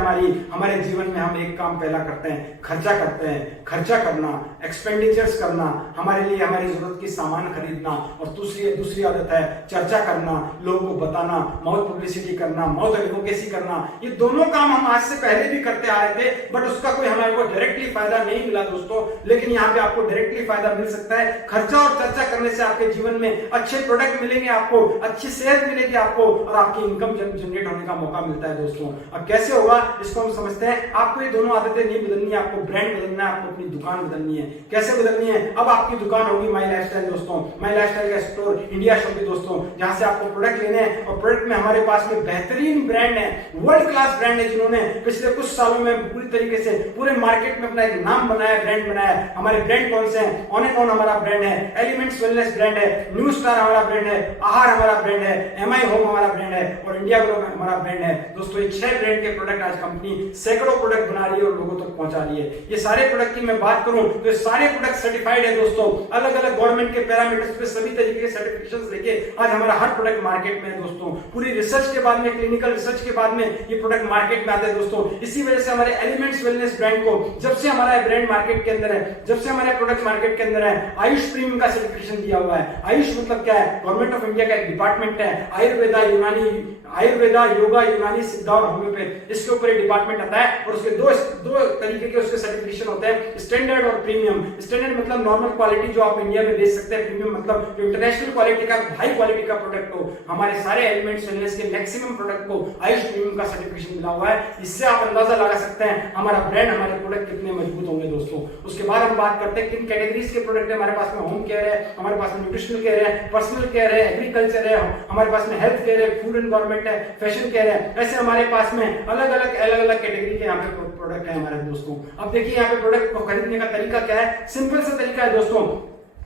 हमारे जीवन में हम एक काम पहला करते हैं, खर्चा करते हैं। खर्चा करना, एक्सपेंडिचर्स करना, हमारे लिए हमारी जरूरत की सामान खरीदना। और दूसरी आदत है चर्चा करना, लोगों को बताना, माउथ पब्लिसिटी करना, माउथ एडवोकेसी करना। ये दोनों काम हम आज से पहले भी करते आ रहे थे, बट उसका कोई हमारे को डायरेक्टली फायदा नहीं मिला दोस्तों। लेकिन यहाँ पे आपको डायरेक्टली फायदा मिल सकता है। खर्चा और चर्चा करने से आपके जीवन में अच्छे प्रोडक्ट मिलेंगे, आपको अच्छी सेहत मिलेगी आपको, और आपकी इनकम जनरेट होने का मौका मिलता है दोस्तों। अब कैसे होगा इसको हम समझते हैं। आपको ये दोनों आदतें नहीं बदलनी है, आपको ब्रांड बदलना है, आपको अपनी दुकान बदलनी है। कैसे बदलनी है? अब आपकी दुकान होगी माई लाइफस्टाइल दोस्तों, माई लाइफस्टाइल का स्टोर इंडिया शॉपिंग दोस्तों, जहां से आपको प्रोडक्ट लेने हैं। और प्रोडक्ट में हमारे पास में बेहतरीन ब्रांड है, वर्ल्ड क्लास ब्रांड है, जिन्होंने पिछले कुछ सालों में पूरी तरीके से पूरे मार्केट में अपना एक नाम बनाया, ब्रांड बनाया। हमारे ब्रांड कौन से हैं? ऑन एंड ऑन हमारा ब्रांड है, एलिमेंट्स वेलनेस ब्रांड है, न्यू स्टार हमारा ब्रांड है, आहार हमारा ब्रांड है, एमआई होम हमारा ब्रांड है, और इंडिया ग्रो हमारा ब्रांड है दोस्तों। ये 6 ब्रांड के प्रोडक्ट आज कंपनी सैकड़ों प्रोडक्ट बना रही है और लोगों तक पहुंचा रही है। ये सारे प्रोडक्ट की मैं बात करूं तो सारे प्रोडक्ट सर्टिफाइड है दोस्तों, अलग अलग गवर्नमेंट के पैरामीटर्स पे सभी तरीके के सर्टिफिकेशंस लेके आज हमारा हर प्रोडक्ट मार्केट में है दोस्तों। पूरी रिसर्च के बाद में, क्लिनिकल रिसर्च के बाद में ये प्रोडक्ट मार्केट में आते हैं दोस्तों। इसी वजह से हमारे एलिमेंट्स वेलनेस ब्रांड को जब से हमारा ब्रांड मार्केट के अंदर है, जब से हमारे प्रोडक्ट मार्केट के अंदर है, आयुष प्रीमियम का सर्टिफिकेशन दिया हुआ है। आयुष मतलब क्या है? गवर्नमेंट ऑफ इंडिया का एक डिपार्टमेंट है। आयुर्वेदा, योगा, यूनानी, सिद्धा और होम्योपैथ, इसके ऊपर एक डिपार्टमेंट आता है। और उसके दो तरीके के उसके सर्टिफिकेशन होते हैं, स्टैंडर्ड और प्रीमियम। स्टैंडर्ड मतलब नॉर्मल क्वालिटी जो आप इंडिया में बेच सकते हैं, प्रीमियम मतलब जो इंटरनेशनल क्वालिटी का, हाई क्वालिटी का प्रोडक्ट हो। हमारे सारे एलिमेंट्स वेलनेस के मैक्सिमम प्रोडक्ट को आयुष प्रीमियम का सर्टिफिकेशन मिला हुआ है। इससे आप अंदाजा लगा सकते हैं हमारा ब्रांड, हमारे प्रोडक्ट कितने मजबूत होंगे दोस्तों। उसके बाद हम बात करते हैं किन कैटेगरीज के प्रोडक्ट है हमारे पास में। होम केयर है, हमारे पास में न्यूट्रिशनल केयर है, पर्सनल केयर है, एग्रीकल्चर है, हमारे पास में हेल्थ केयर है, फूड एनवायरमेंट है, फैशन केयर है। ऐसे हमारे पास में अलग अलग कैटेगरी के यहाँ पे प्रोडक्ट है हमारे दोस्तों। अब देखिए यहाँ पे प्रोडक्ट को खरीदने का तरीका क्या है। सिंपल सा तरीका है दोस्तों।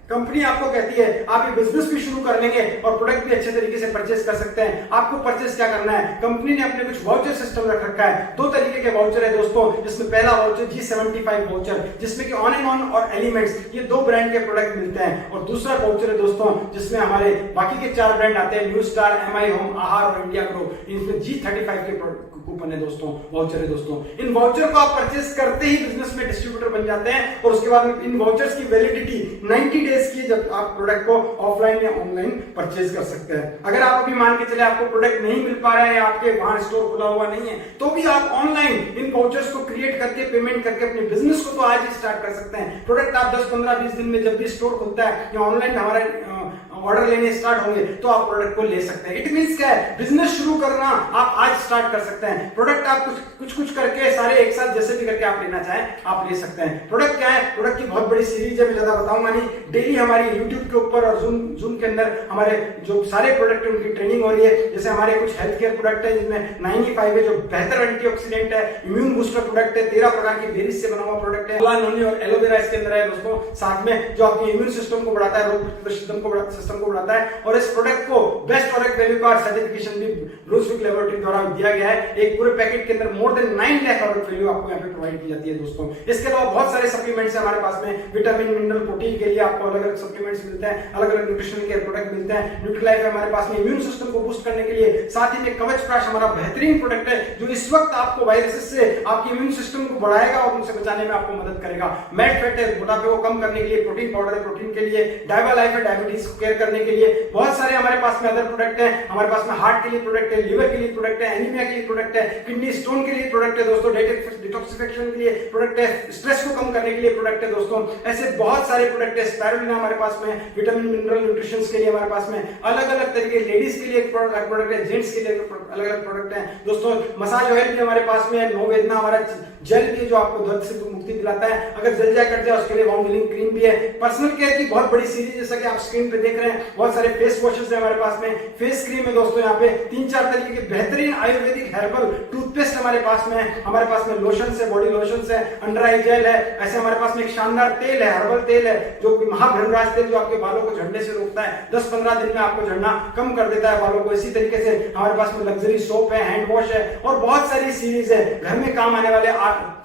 कंपनी आपको कहती है आप ये बिजनेस भी शुरू कर लेंगे और प्रोडक्ट भी अच्छे तरीके से परचेस कर सकते हैं। आपको परचेस क्या करना है? कंपनी ने अपने कुछ वाउचर सिस्टम रख रखा है। 2 तरीके के वाउचर है दोस्तों, जिसमें पहला वाउचर G75 वाउचर, जिसमें कि ऑन एंड ऑन और एलिमेंट्स ये 2 ब्रांड के प्रोडक्ट मिलते हैं। और दूसरा वाउचर है दोस्तों जिसमें हमारे बाकी के 4 ब्रांड आते हैं, न्यू स्टार, एमआई होम, आहार और इंडिया ग्रो। इनमें G35 के कूपन है दोस्तों, वाउचर है दोस्तों। इन वाउचर को आप परचेस करते ही बिजनेस में डिस्ट्रीब्यूटर बन जाते हैं। और उसके बाद इन वाउचर्स की वैलिडिटी 90 डेज की, जब आप प्रोडक्ट को ऑफलाइन या ऑनलाइन परचेज कर सकते हैं। अगर आप अभी मान के चले आपको प्रोडक्ट नहीं मिल पा रहा है या आपके वहां स्टोर खुला हुआ नहीं है, तो भी आप ऑनलाइन इन वाउचर्स को क्रिएट करके, पेमेंट करके अपने बिजनेस को तो आज ही स्टार्ट कर सकते हैं। प्रोडक्ट आप 10, 15, 20 दिन में जब भी स्टोर खुलता है या ऑनलाइन हमारा ऑर्डर लेने स्टार्ट होंगे तो आप प्रोडक्ट को ले सकते हैं। इट मींस क्या है? बिजनेस शुरू करना आप आज स्टार्ट कर सकते हैं। प्रोडक्ट आप कुछ करके सारे एक साथ जैसे भी करके आप लेना चाहें आप ले सकते हैं। प्रोडक्ट क्या है? प्रोडक्ट की बहुत बड़ी सीरीज है, मैं ज्यादा बताऊंगा नहीं। डेली हमारी यूट्यूब के ऊपर और जूम के अंदर हमारे जो सारे प्रोडक्ट है उनकी ट्रेनिंग हो रही है। जैसे हमारे कुछ हेल्थ केयर प्रोडक्ट है जिसमें 95 है जो बेहतर एंटीऑक्सीडेंट है, इम्यून बूस्टर प्रोडक्ट है, 13 प्रकार की बेरीज से बना हुआ प्रोडक्ट है, नोनी और एलोवेरा इसके अंदर है दोस्तों। साथ में जो आपके इम्यून सिस्टम को बढ़ाता है, रोग प्रतिरोधक सिस्टम को बढ़ाता है। और इस प्रोडक्ट को बेस्ट प्रोडक्ट वैल्यू का सर्टिफिकेशन भी ब्रूसविक लैबोरेटरी द्वारा दिया गया है। एक पूरे पैकेट के अंदर more than 9 lakh product value आपको यहाँ पे प्रोवाइड की जाती है दोस्तों। इसके अलावा बहुत सारे सप्लीमेंट्स हमारे पास में, विटामिन, मिनरल, प्रोटीन के लिए आपको अलग अलग सप्लीमेंट्स मिलते हैं, अलग अलग न्यूट्रिशनल केयर प्रोडक्ट मिलते हैं। न्यूट्रीलाइफ हमारे पास में इम्यून सिस्टम को बूस्ट करने के लिए। साथ ही में कवच प्राश हमारा बेहतरीन प्रोडक्ट है जो इस वक्त आपको वायरसेस से आपके इम्यून सिस्टम को बढ़ाएगा और उनसे बचाने में आपको मदद करेगा। मैट फैट है मोटापे को कम करने के लिए, प्रोटीन पाउडर है प्रोटीन के लिए, डायवा लाइफ है डायबिटीज को केयर करने के लिए। बहुत सारे हमारे पास में अदर प्रोडक्ट है। हमारे पास में हार्ट के लिए प्रोडक्ट है, लिवर के लिए प्रोडक्ट है, एनीमिया के लिए प्रोडक्ट है, किडनी स्टोन के लिए प्रोडक्ट है दोस्तों, डिटॉक्सिफिकेशन के लिए प्रोडक्ट है, स्ट्रेस को कम करने के लिए प्रोडक्ट है दोस्तों। ऐसे बहुत सारे प्रोडक्ट है। स्पाइरुलिना हमारे पास में, विटामिन, मिनरल, न्यूट्रिशन के लिए हमारे पास में अलग अलग तरीके, लेडीज के लिए प्रोडक्ट है, जेंट्स के लिए अलग अलग प्रोडक्ट है दोस्तों। मसाज ऑयल भी हमारे पास में है, नो वेदना हमारा जेल भी जो आपको दर्द से मुक्ति दिलाता है, अगर जल जाए कट जाए उसके लिए वाउंड हीलिंग क्रीम भी है। पर्सनल केयर की बहुत बड़ी सीरीज जैसा कि आप स्क्रीन पे देख रहे हैं, बहुत सारे फेस वॉशेस है हमारे पास में, फेस क्रीम है दोस्तों। यहाँ पे 3-4 तरीके के बेहतरीन आयुर्वेदिक हर्बल टूथपेस्ट हमारे पास में है, हमारे पास में लोशन है, बॉडी लोशन है, अंडर आई जेल है, ऐसे हमारे पास में एक शानदार तेल है, हर्बल तेल है जो कि महाभृंगराज तेल जो आपके बालों को झड़ने से रोकता है, 10-15 दिन में आपको झड़ना कम कर देता है बालों को। इसी तरीके से हमारे पास में लग्जरी सोप है, हैंड वॉश है और बहुत सारी सीरीज है घर में काम आने वाले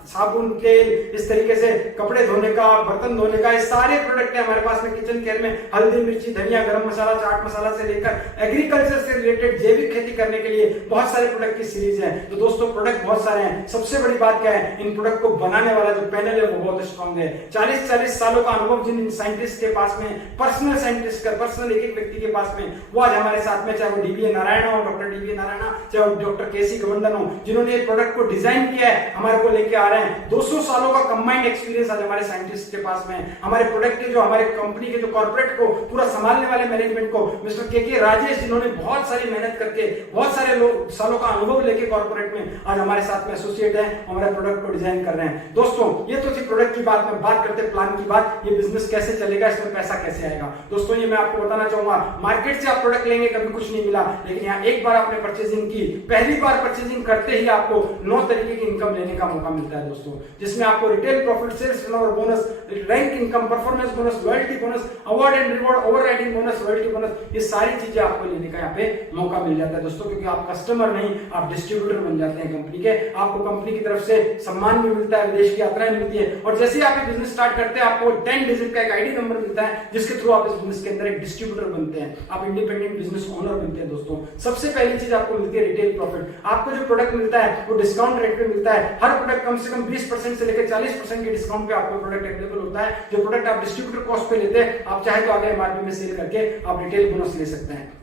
साबुन, तेल, इस तरीके से कपड़े धोने का, बर्तन धोने का, ये सारे प्रोडक्ट है हमारे पास में किचन केयर में। हल्दी, मिर्ची, धनिया, गरम मसाला, चाट मसाला से लेकर एग्रीकल्चर से रिलेटेड जैविक खेती करने के लिए बहुत सारे प्रोडक्ट की सीरीज है। तो दोस्तों प्रोडक्ट बहुत सारे हैं। सबसे बड़ी बात क्या है, इन प्रोडक्ट को बनाने वाला जो पैनल है वो बहुत स्ट्रॉन्ग है। 40 सालों का अनुभव जिन साइंटिस्ट के पास में, पर्सनल साइंटिस्ट का, पर्सनल एक व्यक्ति के पास में, वो आज हमारे साथ में, चाहे वो डीबी नारायण हो, डॉक्टर डीबी नारायण, चाहे वो डॉक्टर केसी गवंडन हो, जिन्होंने प्रोडक्ट को डिजाइन किया है, हमारे को लेके आ रहे हैं। 200 सालों का कंबाइंड एक्सपीरियंस आज हमारे साइंटिस्ट के पास में है। हमारे प्रोडक्ट के जो, हमारे कंपनी के जो कॉर्पोरेट को पूरा संभालने वाले मैनेजमेंट को मिस्टर के राजेश, जिन्होंने बहुत सारी मेहनत करके, बहुत सारे लोग सालों का अनुभव लेके कॉर्पोरेट में आज हमारे साथ में एसोसिएट है, हमारे प्रोडक्ट को डिजाइन कर रहे हैं। दोस्तों ये तो थी प्रोडक्ट की बात। में बात करते प्लान की बात, ये बिजनेस कैसे चलेगा, इसमें पैसा कैसे आएगा। दोस्तों ये मैं आपको बताना चाहूंगा, मार्केट से आप प्रोडक्ट लेंगे कभी कुछ नहीं मिला, लेकिन यहाँ एक बार आपने परचेजिंग की, पहली बार परचेजिंग करते ही आपको 9 तरीके की इनकम लेने का मौका मिलता है दोस्तों, जिसमें आपको retail profit, sales turnover bonus, rank income, performance bonus, loyalty bonus, award and reward, overriding bonus, loyalty bonus, ये सारी चीजें आपको लेने का यहाँ पे मौका मिल जाता है दोस्तों, क्योंकि आप कस्टमर नहीं, आप डिस्ट्रीब्यूटर बन जाते हैं कंपनी के। आपको कंपनी की तरफ से सम्मान भी मिलता है, विदेश की यात्राएं मिलती है, और जैसे ही आप बिजनेस स्टार्ट करते हैं आपको 10 डिजिट का एक आईडी नंबर मिलता है, जिसके थ्रू आप इस बिजनेस के अंदर एक डिस्ट्रीब्यूटर बनते हैं, आप इंडिपेंडेंट बिजनेस ओनर बनते हैं दोस्तों। सबसे पहली चीज आपको मिलती है रिटेल प्रॉफिट। आपको जो प्रोडक्ट मिलता है वो डिस्काउंट रेट पे मिलता है। हर प्रोडक्ट कम से कम 20% से लेकर 40% के डिस्काउंट पे आपको प्रोडक्ट अवेलेबल होता है। जो प्रोडक्ट आप डिस्ट्रीब्यूटर कॉस्ट पे लेते हैं, आप चाहे तो आगे एमआरपी में सेल करके आप रिटेल बोनस ले सकते हैं।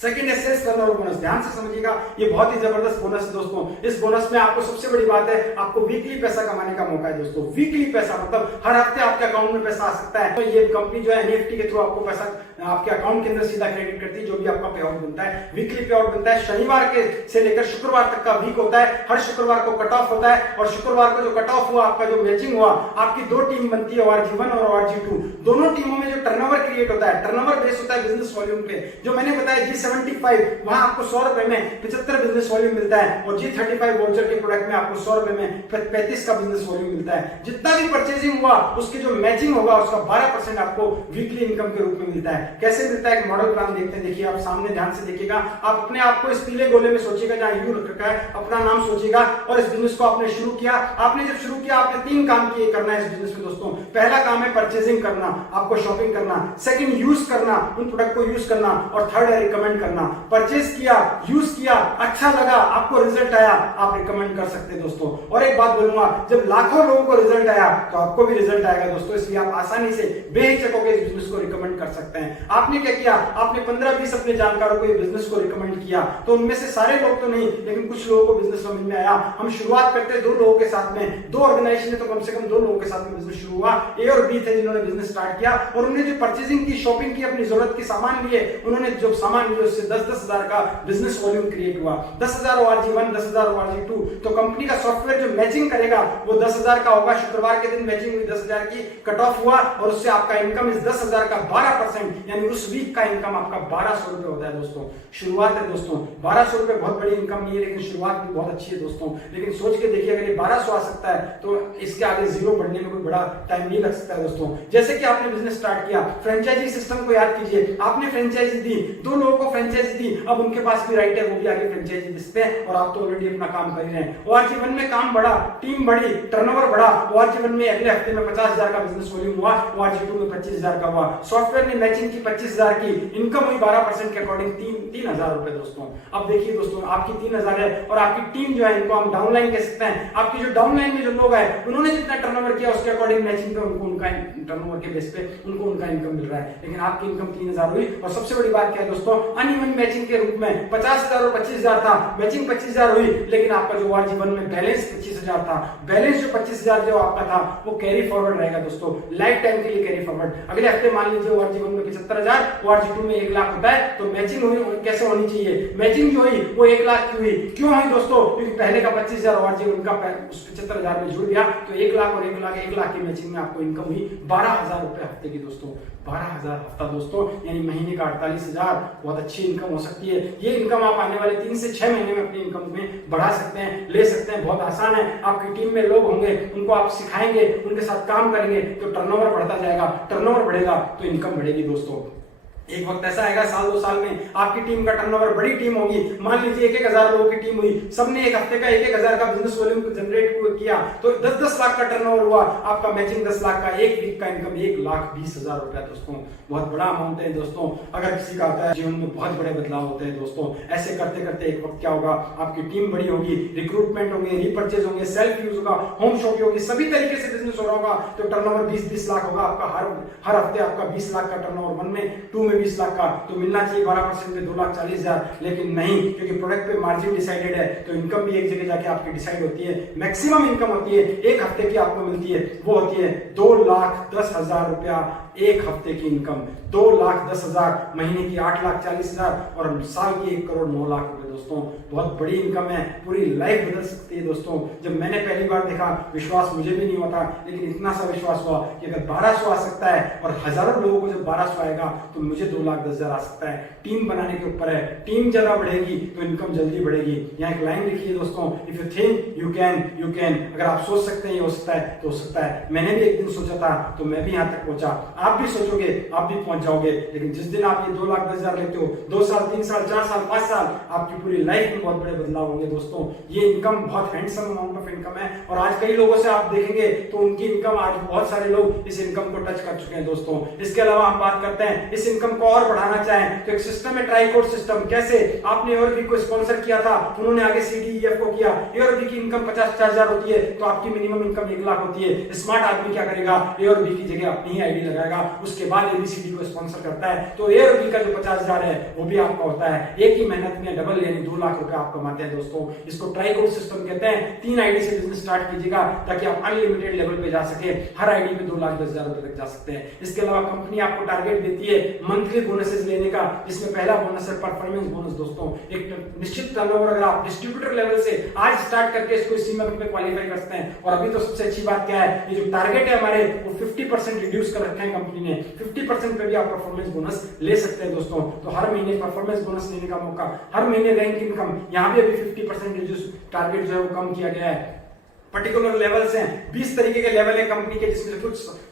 सेकंड है सेल्स टर्नओवर बोनस। ध्यान से समझिएगा, ये बहुत ही जबरदस्त बोनस है दोस्तों। इस बोनस में आपको सबसे बड़ी बात है, आपको वीकली पैसा कमाने का मौका है दोस्तों। वीकली पैसा मतलब हर हफ्ते आपके अकाउंट में पैसा आ सकता है। तो ये कंपनी जो है एनईएफटी के थ्रू आपको पैसा आपके अकाउंट के अंदर सीधा क्रेडिट करती है, जो भी आपका पे आउट बनता है। वीकली पे आउट बनता है, शनिवार के से लेकर शुक्रवार तक का वीक होता है। हर शुक्रवार को कट ऑफ होता है, और शुक्रवार को जो कट ऑफ हुआ, आपका जो मैचिंग हुआ, आपकी 2 टीम बनती है, ORG1 और ORG2। दोनों टीमों में जो टर्नओवर क्रिएट होता है, टर्नओवर बेस होता है बिजनेस वॉल्यूम पे। जो मैंने बताया G75, वहां आपको 100 रुपए में 75 बिजनेस वॉल्यूम मिलता है, और G35 वाउचर के प्रोडक्ट में आपको 100 रुपए में 35 का बिजनेस वॉल्यूम मिलता है। जितना भी परचेजिंग हुआ उसके जो मैचिंग होगा उसका 12% आपको वीकली इनकम के रूप में मिलता है। कैसे मिलता है, मॉडल प्लान देखते हैं। देखिए आप सामने ध्यान से देखिएगा, आप अपने आप को इस पीले गोले में सोचिएगा जहां यू रखा है, अपना नाम सोचिएगा, और इस बिजनेस को आपने शुरू किया। आपने जब शुरू किया, आपने 3 काम किए करना है इस बिजनेस में दोस्तों। पहला काम है परचेजिंग करना, आपको शॉपिंग करना। सेकंड यूज करना, उन प्रोडक्ट को यूज करना, और थर्ड है रिकमेंड करना। परचेज किया, यूज किया, अच्छा लगा, आपको रिजल्ट आया, आप रिकमेंड कर सकते हैं दोस्तों। और एक बात बोलूंगा, जब लाखों लोगों को रिजल्ट आया तो आपको भी रिजल्ट आएगा दोस्तों। इसलिए आप आसानी से बेहिचक होकर इस बिजनेस को रिकमेंड कर सकते हैं। आपने क्या किया, आपने 15-20 अपने जानकारों को ये बिजनेस को रिकमेंड किया, तो उनमें से सारे लोग तो नहीं, लेकिन कुछ लोगों को बिजनेस समझ में आया। हम शुरुआत करते हैं 2 लोगों के साथ में, 2 ऑर्गेनाइजेशन है तो कम से कम 2 लोगों के साथ में बिजनेस शुरू हुआ। ए और बी थे जिन्होंने बिजनेस स्टार्ट किया, और उन्होंने जो परचेजिंग की, शॉपिंग की, अपनी जरूरत के सामान लिए, उन्होंने जो सामान लिए उससे 10-10 हजार का बिजनेस वॉल्यूम क्रिएट हुआ। 10,000 ORG1, 10,000 ORG2। तो कंपनी का सॉफ्टवेयर जो मैचिंग करेगा वो 10,000 का होगा। शुक्रवार के दिन मैचिंग हुई, 10,000 की कट ऑफ हुआ, और उससे आपका इनकम इस 10,000 का 12%, यानी उस वीक का इनकम आपका 1200 रुपए होता है दोस्तों। शुरुआत है दोस्तों, 1200 रुपए बहुत बड़ी इनकम नहीं है, लेकिन शुरुआत भी बहुत अच्छी है दोस्तों। लेकिन सोच के देखिए, अगर ये 1200 आ सकता है तो इसके आगे जीरो बढ़ने में कोई बड़ा टाइम नहीं लग सकता है दोस्तों। जैसे कि आपने बिजनेस स्टार्ट किया, फ्रेंचाइजी सिस्टम को याद कीजिए। आपने फ्रेंचाइजी दी, 2 लोगों को फ्रेंचाइजी दी, अब उनके पास भी राइट है, वो भी आगे फ्रेंचाइजी बेचते हैं, और आप तो ऑलरेडी अपना काम कर ही रहे हैं। ORG1 में काम बढ़ा, टीम बढ़ी, टर्नओवर बढ़ा। ORG1 में अगले हफ्ते में 50,000 का बिजनेस वॉल्यूम हुआ, ORG2 में 25,000 का हुआ। सॉफ्टवेयर ने मैचिंग की, 25,000 की इनकम हुई, 12% के अकॉर्डिंग 3,000 रुपए दोस्तों। अब देखिए दोस्तों, आपकी 3,000 है, और आपकी टीम जो है, इनको हम डाउनलाइन कह सकते हैं। आपकी जो डाउनलाइन में जो लोग हैं, उन्होंने जितना टर्नओवर किया उसके अकॉर्डिंग मैचिंग पे उनको उनका टर्नओवर के बेस पे उनको उनका इनकम मिल रहा है, लेकिन आपकी इनकम 3,000 हुई। और सबसे बड़ी बात क्या है दोस्तों, अनइवन मैचिंग के रूप में 50,000 और 25,000 था, मैचिंग 25,000 हुई, लेकिन आपका जो ORG1 में बैलेंस 25,000 था। बैलेंस जो 25,000 जो आपका था वो कैरी फॉरवर्ड रहेगा दोस्तों, लाइफ टाइम के लिए कैरी फॉरवर्ड। अगले हफ्ते मान लीजिए ORG1 में 75,000, ORG2 में 1 लाख होता है, तो मैचिंग हुई कैसे होनी चाहिए, मैचिंग जो हुई वो 1 लाख की हुई। क्यों हुई दोस्तों, क्योंकि पहले का 25,000 ORG1 का उस 75,000 में जुड़ गया, तो 1 लाख और 1 लाख की मैचिंग में आपको इनकम हुई 12,000 रुपए हफ्ते की दोस्तों। 12,000 हफ्ता दोस्तों, यानी महीने का 48,000, बहुत अच्छी इनकम हो सकती है। ये इनकम आप आने वाले 3 से 6 महीने में अपनी इनकम में बढ़ा सकते हैं, ले सकते हैं। बहुत आसान है। आपकी टीम में लोग होंगे, उनको आप सिखाएंगे, उनके साथ काम करेंगे तो टर्नओवर बढ़ता जाएगा, टर्नओवर बढ़ेगा तो इनकम बढ़ेगी दोस्तों। एक वक्त ऐसा आएगा साल 2 साल में आपकी टीम का टर्नओवर, बड़ी टीम होगी, मान लीजिए 1,000 लोगों की टीम हुई, सबने एक हफ्ते का 1,000 का बिजनेस वॉल्यूम जनरेट किया तो 10-10 लाख का टर्नओवर हुआ, आपका मैचिंग 10 लाख का, एक वीक का इनकम 1,20,000 रुपया दोस्तों, बहुत बड़ा अमाउंट है दोस्तों। अगर किसी का आता है जीवन में बहुत बड़े बदलाव होते हैं दोस्तों। ऐसे करते करते एक वक्त क्या होगा, आपकी टीम बड़ी होगी, रिक्रूटमेंट होंगे, रीपर्चेज होंगे, सेल्फ यूज होगा, होम शॉपिंग होगी, सभी तरीके से बिजनेस हो रहा होगा तो टर्नओवर 20-20 लाख होगा आपका। हर हफ्ते आपका 20 लाख का टर्नओवर, 1 में 2 में 20 लाख का, तो मिलना चाहिए 12% में 2,40,000, लेकिन नहीं, क्योंकि प्रोडक्ट पे मार्जिन डिसाइडेड है तो इनकम भी एक जगह जाके आपकी डिसाइड होती है। मैक्सिमम इनकम होती है एक हफ्ते की आपको मिलती है, वो होती है 2,10,000 रुपया एक हफ्ते की इनकम, 2,10,000, महीने की 8,40,000 और साल की 1,09,00,000 रुपए दोस्तों, बहुत बड़ी इनकम है, पूरी लाइफ बदल सकती है दोस्तों। जब मैंने पहली बार देखा, विश्वास मुझे भी नहीं होता, लेकिन इतना सा विश्वास हुआ कि अगर 1,200 आ सकता है और हजारों लोगों को जब 1,200 आएगा तो मुझे 2,10,000 आ सकता है। टीम बनाने के ऊपर है, टीम ज्यादा बढ़ेगी तो इनकम जल्दी बढ़ेगी। यहाँ एक लाइन लिखी है दोस्तों, if you think you can, you can. अगर आप सोच सकते हैं ये हो सकता है तो हो सकता है। मैंने भी एक दिन सोचा था तो मैं भी यहाँ तक पहुंचा, आप भी सोचोगे आप भी पहुंच जाओगे। लेकिन जिस दिन आप ये 2,10,000 लेते हो, 2 साल 3 साल 4 साल 5 साल, आपकी पूरी लाइफ में बहुत बड़े बदलाव होंगे दोस्तों। ये इनकम बहुत हैंडसम अमाउंट ऑफ इनकम है और आज कई लोगों से आप देखेंगे तो उनकी इनकम, आज बहुत सारे लोग इस इनकम को टच कर चुके हैं दोस्तों। इसके अलावा हम बात करते हैं इस इनकम को और बढ़ाना चाहें तो एक सिस्टम है, ट्राइकोड सिस्टम। कैसे? आपने एओआरबी को स्पॉन्सर किया था, उन्होंने आगे सीडीईएफ को किया, एओआरबी की इनकम 50,000 होती है तो आपकी मिनिमम इनकम 1 लाख होती है। स्मार्ट आदमी क्या करेगा, एओआरबी की जगह अपनी ही आईडी लगाएगा, उसके बाद एबीसीडी को स्पॉन्सर करता है तो एओआरबी का जो 50,000 है वो भी आपका होता है। एक ही मेहनत में डबल, यानी 2 लाख रुपए आप कमाते हैं दोस्तों। इसको ट्राइकोड सिस्टम कहते हैं। 3 आईडी से बिजनेस स्टार्ट कीजिएगा ताकि आप अनलिमिटेड लेवल पे जा सके, हर आईडी पे 2,10,000 रुपए तक जा सकते हैं। इसके अलावा कंपनी आपको टारगेट देती है मंथली बोनसेस लेने का, जिसमें पहला बोनस है परफॉर्मेंस बोनस दोस्तों। एक निश्चित टर्नओवर अगर आप डिस्ट्रीब्यूटर लेवल से आज स्टार्ट करके इसको इसी मंथ में क्वालिफाई करते हैं। और अभी तो सबसे अच्छी बात क्या है, ये जो टारगेट है हमारे वो 50% रिड्यूस कर रखे हैं कंपनी ने, 50% पे भी आप परफॉर्मेंस बोनस ले सकते हैं दोस्तों। तो हर महीने परफॉर्मेंस बोनस लेने का मौका, हर महीने रैंक इनकम, यहाँ भी अभी 50% रिड्यूस टारगेट जो है वो कम किया गया है। पर्टिकुलर लेवल्स हैं, 20 तरीके के लेवल है कंपनी के, जिसमें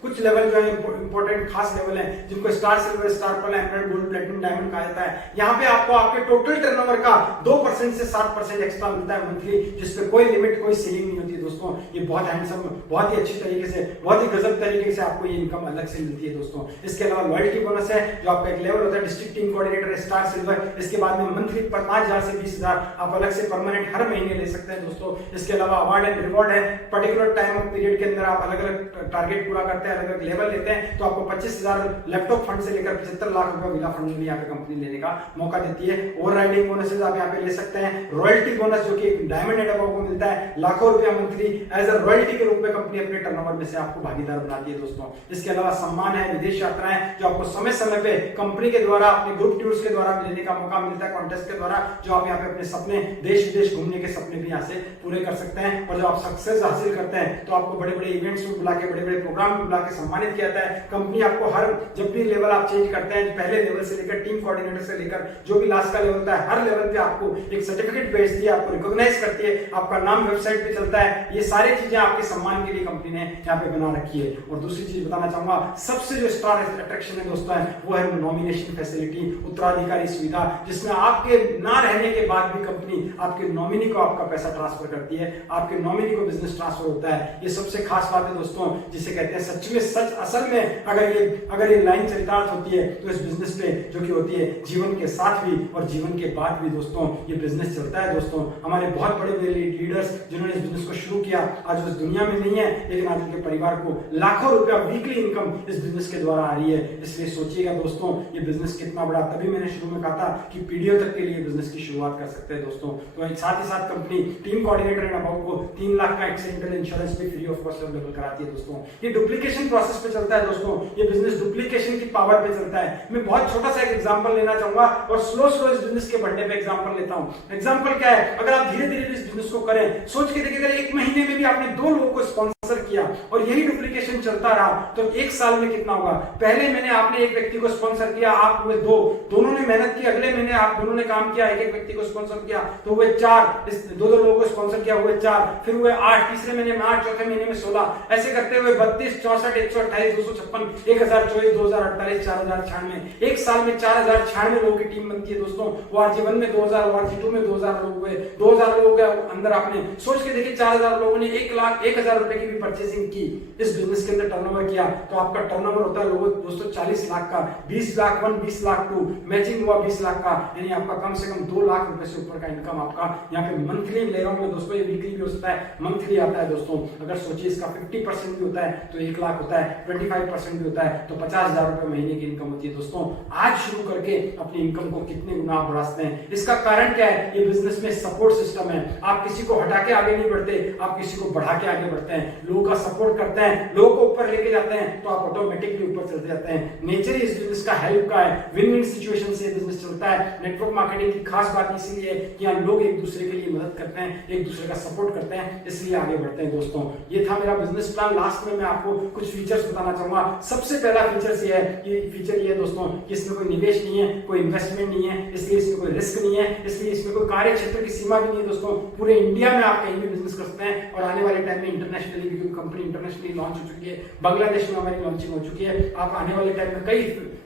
कुछ लेवल जो है इंपॉर्टेंट खास लेवल है जिनको star silver, star pearl, emerald, gold, platinum, diamond कहा जाता है। यहाँ पे आपको आपके टोटल टर्नओवर का 2% से 7% एक्स्ट्रा मिलता है मंथली, जिसपे कोई लिमिट, कोई सीलिंग नहीं होती है दोस्तों। ये बहुत हैंडसम, बहुत ही अच्छी तरीके से, बहुत ही गजब तरीके से आपको ये इनकम अलग से मिलती है दोस्तों। इसके अलावा लॉयल्टी बोनस है, जो आपका एक लेवल होता है, district team coordinator, star silver. इसके बाद में मंथली 5,000 से 20,000 आप अलग से परमानेंट हर महीने ले सकते हैं दोस्तों। इसके अलावा अवार्ड एंड रिवॉर्ड है, पर्टिकुलर टाइम ऑफ पीरियड के अंदर आप अलग अलग टारगेट पूरा करते हैं, अलग अलग लेवल लेते हैं तो आपको 25,000 लैपटॉप फंड से लेकर 75 लाख रुपए विला फंड में यहाँ पे कंपनी लेने का मौका देती है। ओवरराइडिंग बोनसेस आप यहाँ पे ले सकते हैं। रॉयल्टी बोनस जो कि डायमंड एंड अबव को मिलता है, लाखों रुपया मंथली एज अ रॉयल्टी के रूप में कंपनी अपने टर्नओवर में से आपको भागीदार बनाती है दोस्तों। इसके अलावा सम्मान है, विदेश यात्राएं जो आपको समय समय पे कंपनी के द्वारा, अपने ग्रुप टूर्स के द्वारा लेने का मौका मिलता है, कॉन्टेस्ट के द्वारा, जो आप यहाँ पे अपने सपने, देश विदेश घूमने के सपने भी यहाँ से पूरे कर सकते हैं। और जब आप सक्सेस हासिल करते हैं तो आपको बड़े बड़े इवेंट्स में बुला के, बड़े बड़े प्रोग्राम में बुला के सम्मानित किया जाता है। कंपनी आपको हर, जब भी लेवल आप चेंज करते हैं, पहले लेवल से लेकर टीम कोऑर्डिनेटर से लेकर जो भी लास्ट का लेवल होता है, हर लेवल पे आपको एक सर्टिफिकेट भेजती है, आपको रिकॉग्नाइज करती है, आपका नाम वेबसाइट पे चलता है। ये सारी चीजें आपके सम्मान के लिए कंपनी ने यहाँ पे बना रखी है। और दूसरी चीज बताना चाहूंगा, सबसे जो स्टार अट्रैक्शन है दोस्तों वो है नॉमिनेशन फैसिलिटी, उत्तराधिकारी सुविधा, जिसमें आपके ना रहने के बाद भी कंपनी आपके नॉमिनी को आपका पैसा ट्रांसफर करती है, आपके नॉमिनी को बिजनेस ट्रांसफर होता है। ये सबसे खास बात है दोस्तों, जिसे कहते हैं सच में सच। असल में अगर ये लाइन चरितार्थ होती है तो इस बिजनेस पे, जो कि होती है जीवन के साथ भी और जीवन के बाद भी दोस्तों, ये बिजनेस चलता है दोस्तों। हमारे बहुत बड़े बड़े लीडर्स जिन्होंने इस बिजनेस को शुरू किया, आज इस दुनिया में नहीं है, लेकिन आज उनके परिवार को लाखों रुपया वीकली इनकम इस बिजनेस के द्वारा आ रही है। इसलिए सोचिएगा दोस्तों, ये बिजनेस कितना बड़ा। तभी मैंने शुरू में कहा था कि पीढ़ियों तक के लिए बिजनेस की शुरुआत कर सकते हैं दोस्तों। तो साथ ही साथ company team coordinator and about को 3 लाख का एक्सीडेंटल इंश्योरेंस भी फ्री ऑफ कॉस्ट अवेलेबल कराती है दोस्तों। ये डुप्लीकेशन प्रोसेस पे चलता है दोस्तों, ये बिजनेस डुप्लीकेशन की पावर पे चलता है। मैं बहुत छोटा सा एक एग्जांपल लेना चाहूंगा और स्लो इस बिजनेस के बढ़ने पे एग्जांपल लेता हूं। एग्जांपल क्या है, अगर आप धीरे धीरे इस बिजनेस को करें, सोच के देखिए, अगर 1 महीने में भी आपने 2 लोगों को स्पॉन्सर स्पॉन्सर किया और यही डुप्लीकेशन चलता रहा तो एक साल में कितना होगा? पहले मैंने आपने एक व्यक्ति को स्पॉन्सर किया, आप हुए 2, दोनों ने मेहनत की, अगले महीने आप दोनों ने काम किया, एक व्यक्ति को स्पॉन्सर किया तो हुए 4, इस 2 लोगों को स्पॉन्सर किया हुए 4, फिर हुए 8, तीसरे महीने में 8, चौथे महीने में 16, ऐसे करते हुए 32, 64, 128, 256, 1024, 2048, 4096, एक साल में 4096 लोगों की टीम बनती है दोस्तों। वार्जी 1 में 2000, वार्जी 2 में 2000 लोग हुए, 2000 लोगों के अंदर आपने सोच के देखिए 4000 लोगों ने 1,01,000 रुपए की भी परचेसिंग की, इस बिजनेस के अंदर टर्नओवर किया तो आपका टर्नओवर होता है लोगों दोस्तों 40 लाख का, 20 लाख 1, 20 लाख 2, मैचिंग हुआ 20 लाख का, यानी आपका कम से कम 2 लाख रुपए से ऊपर का इनकम आपका यहाँ पे मंथली ले रहा हूं मैं दोस्तों, ये वीकली भी हो सकता है, मंथली आता है दोस्तों। अगर सोचिए इसका 50% भी होता है तो 1 लाख होता है, 25% भी होता है तो 50,000 रुपए महीने की इनकम होती है दोस्तों। आज शुरू करके अपनी इनकम को कितने गुना बढ़ा सकते हैं, इसका कारण क्या है? ये बिजनेस में सपोर्ट सिस्टम है। आप किसी को हटा के आगे नहीं बढ़ते, आप किसी को बढ़ा के आगे बढ़ते हैं, लोगों का सपोर्ट करते हैं, लोगों को ऊपर लेके जाते हैं तो आप ऑटोमेटिकली ऊपर चलते जाते हैं। नेचर इस बिजनेस का हेल्प का है, विन विन सिचुएशन से बिजनेस चलता है। नेटवर्क मार्केटिंग की खास बात इसलिए है कि यहाँ लोग एक दूसरे के लिए मदद करते हैं, एक दूसरे का सपोर्ट करते हैं, इसलिए आगे बढ़ते हैं दोस्तों। ये था मेरा बिजनेस प्लान। लास्ट में मैं आपको कुछ फीचर्स बताना चाहूंगा। सबसे पहला फीचर ये है कि फीचर ये है दोस्तों कि इसमें कोई निवेश नहीं है, कोई इन्वेस्टमेंट नहीं है, इसलिए इसमें कोई रिस्क नहीं है, इसलिए इसमें कोई कार्य क्षेत्र की सीमा भी नहीं है दोस्तों। पूरे इंडिया में आप कहीं भी बिजनेस कर सकते हैं और आने वाले टाइम में इंटरनेशनली भी कंपनी इंटरनेशनली लॉन्च हो चुकी है, बांग्लादेश में हमारी लॉन्चिंग हो चुकी है। आप आने वाले टाइम में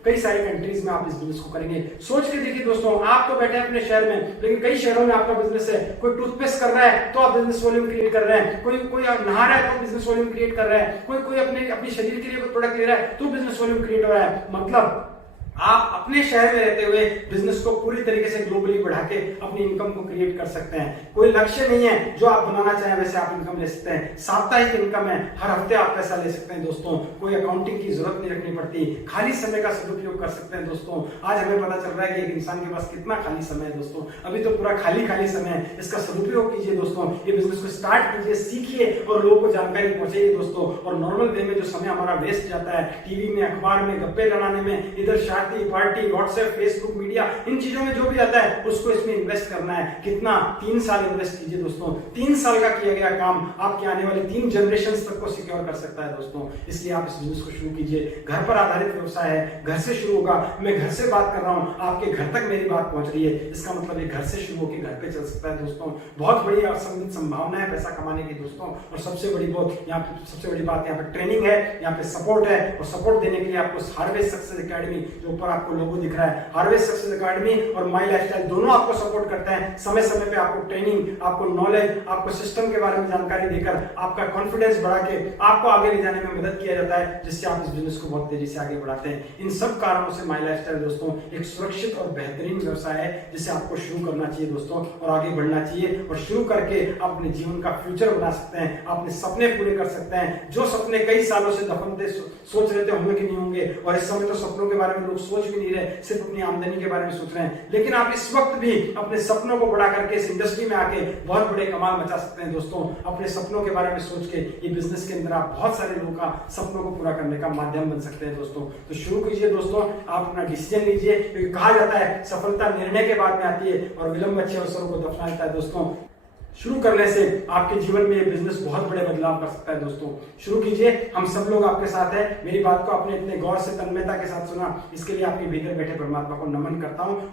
कई सारी कंट्रीज में आप इस बिजनेस को करेंगे। सोच के देखिए दोस्तों, आप तो बैठे हैं अपने शहर में, लेकिन कई शहरों में आपका बिजनेस है। कोई टूथपेस्ट कर रहा है तो आप बिजनेस वॉल्यूम क्रिएट कर रहे हैं, कोई नहा रहा है तो बिजनेस वॉल्यूम क्रिएट कर रहा है, कोई अपने शरीर के लिए कोई प्रोडक्ट ले रहा है तो बिजनेस वॉल्यूम क्रिएट हो रहा है। मतलब आप अपने शहर में रहते हुए बिजनेस को पूरी तरीके से ग्लोबली बढ़ा के अपनी इनकम को क्रिएट कर सकते हैं। कोई लक्ष्य नहीं है, जो आप बनाना चाहें वैसे आप इनकम ले सकते हैं। साप्ताहिक इनकम है, हर हफ्ते आप पैसा ले सकते हैं दोस्तों। कोई अकाउंटिंग की जरूरत नहीं रखनी पड़ती, खाली समय का सदुपयोग कर सकते हैं दोस्तों। आज हमें पता चल रहा है कि एक इंसान के पास कितना खाली समय है दोस्तों। अभी तो पूरा खाली समय है, इसका सदुपयोग कीजिए दोस्तों। ये बिजनेस को स्टार्ट कीजिए, सीखिए और लोगों को जानकारी पहुंचाइए दोस्तों। और नॉर्मल वे में जो समय हमारा वेस्ट जाता है टीवी में, अखबार में, गप्पे लड़ाने में, इधर शादी पार्टी, व्हाट्सएप, फेसबुक, मीडिया, इन चीजों में जो भी आता है उसको इसमें इन्वेस्ट करना है। कितना? 3 साल इन्वेस्ट कीजिए दोस्तों। 3 साल का किया गया काम आपके आने वाली 3 जनरेशन तक को सिक्योर कर सकता है दोस्तों। इसलिए आप इस बिजनेस को शुरू कीजिए। घर पर आधारित व्यवसाय है, घर से शुरू होगा। मैं घर से बात कर रहा हूं, आपके घर तक मेरी बात पहुंच रही है, इसका मतलब ये घर से शुरू होकर घर पे चल सकता है दोस्तों। बहुत बड़ी असीमित संभावना है पैसा कमाने की दोस्तों। और सबसे बड़ी बात यहाँ पे ट्रेनिंग है, यहाँ पे सपोर्ट है। और सपोर्ट देने के लिए आपको हार्वेस्ट सक्सेस एकेडमी, जो ऊपर आपको लोगो दिख रहा है, हार्वेस्ट सक्सेस एकेडमी और माई लाइफस्टाइल, दोनों आपको सपोर्ट करते हैं। समय समय पे आपको ट्रेनिंग, आपको नॉलेज, आपको सिस्टम के बारे में जानकारी देकर आपका कॉन्फिडेंस बढ़ा के आपको आगे ले जाने में मदद किया जाता है, जिससे आप इस बिजनेस को बहुत तेजी से आगे बढ़ाते हैं। इन सब कारणों से माई लाइफस्टाइल दोस्तों एक सुरक्षित और बेहतरीन व्यवसाय है, जिसे आपको शुरू करना चाहिए दोस्तों और आगे बढ़ना चाहिए। और शुरू करके आप अपने जीवन का फ्यूचर बना सकते हैं, अपने सपने पूरे कर सकते हैं। जो सपने कई सालों से दफन थे, सोच रहे थे होंगे कि नहीं होंगे, और इस समय तो सपनों के बारे में लोग सोच भी नहीं रहे, सिर्फ अपनी आमदनी के बारे में सोच रहे हैं। लेकिन आप इस वक्त भी अपने सपनों को बढ़ा करके इस इंडस्ट्री में आके बहुत बड़े कमाल मचा सकते हैं दोस्तों। अपने सपनों के बारे में सोच के ये बिजनेस के अंदर आप बहुत सारे लोगों का सपनों को पूरा करने का माध्यम बन सकते हैं दोस्तों। तो शुरू कीजिए दोस्तों, आप अपना डिसीजन लीजिए, क्योंकि कहा जाता है सफलता निर्णय के बाद में आती है और विलंब अच्छे अवसरों को दफना देता है दोस्तों। शुरू करने से आपके जीवन में ये बिजनेस बहुत बड़े बदलाव कर सकता है दोस्तों। शुरू कीजिए, हम सब लोग आपके साथ हैं। मेरी बात को आपने इतने गौर से, तन्मयता के साथ सुना, इसके लिए आपके भीतर बैठे परमात्मा को नमन करता हूं।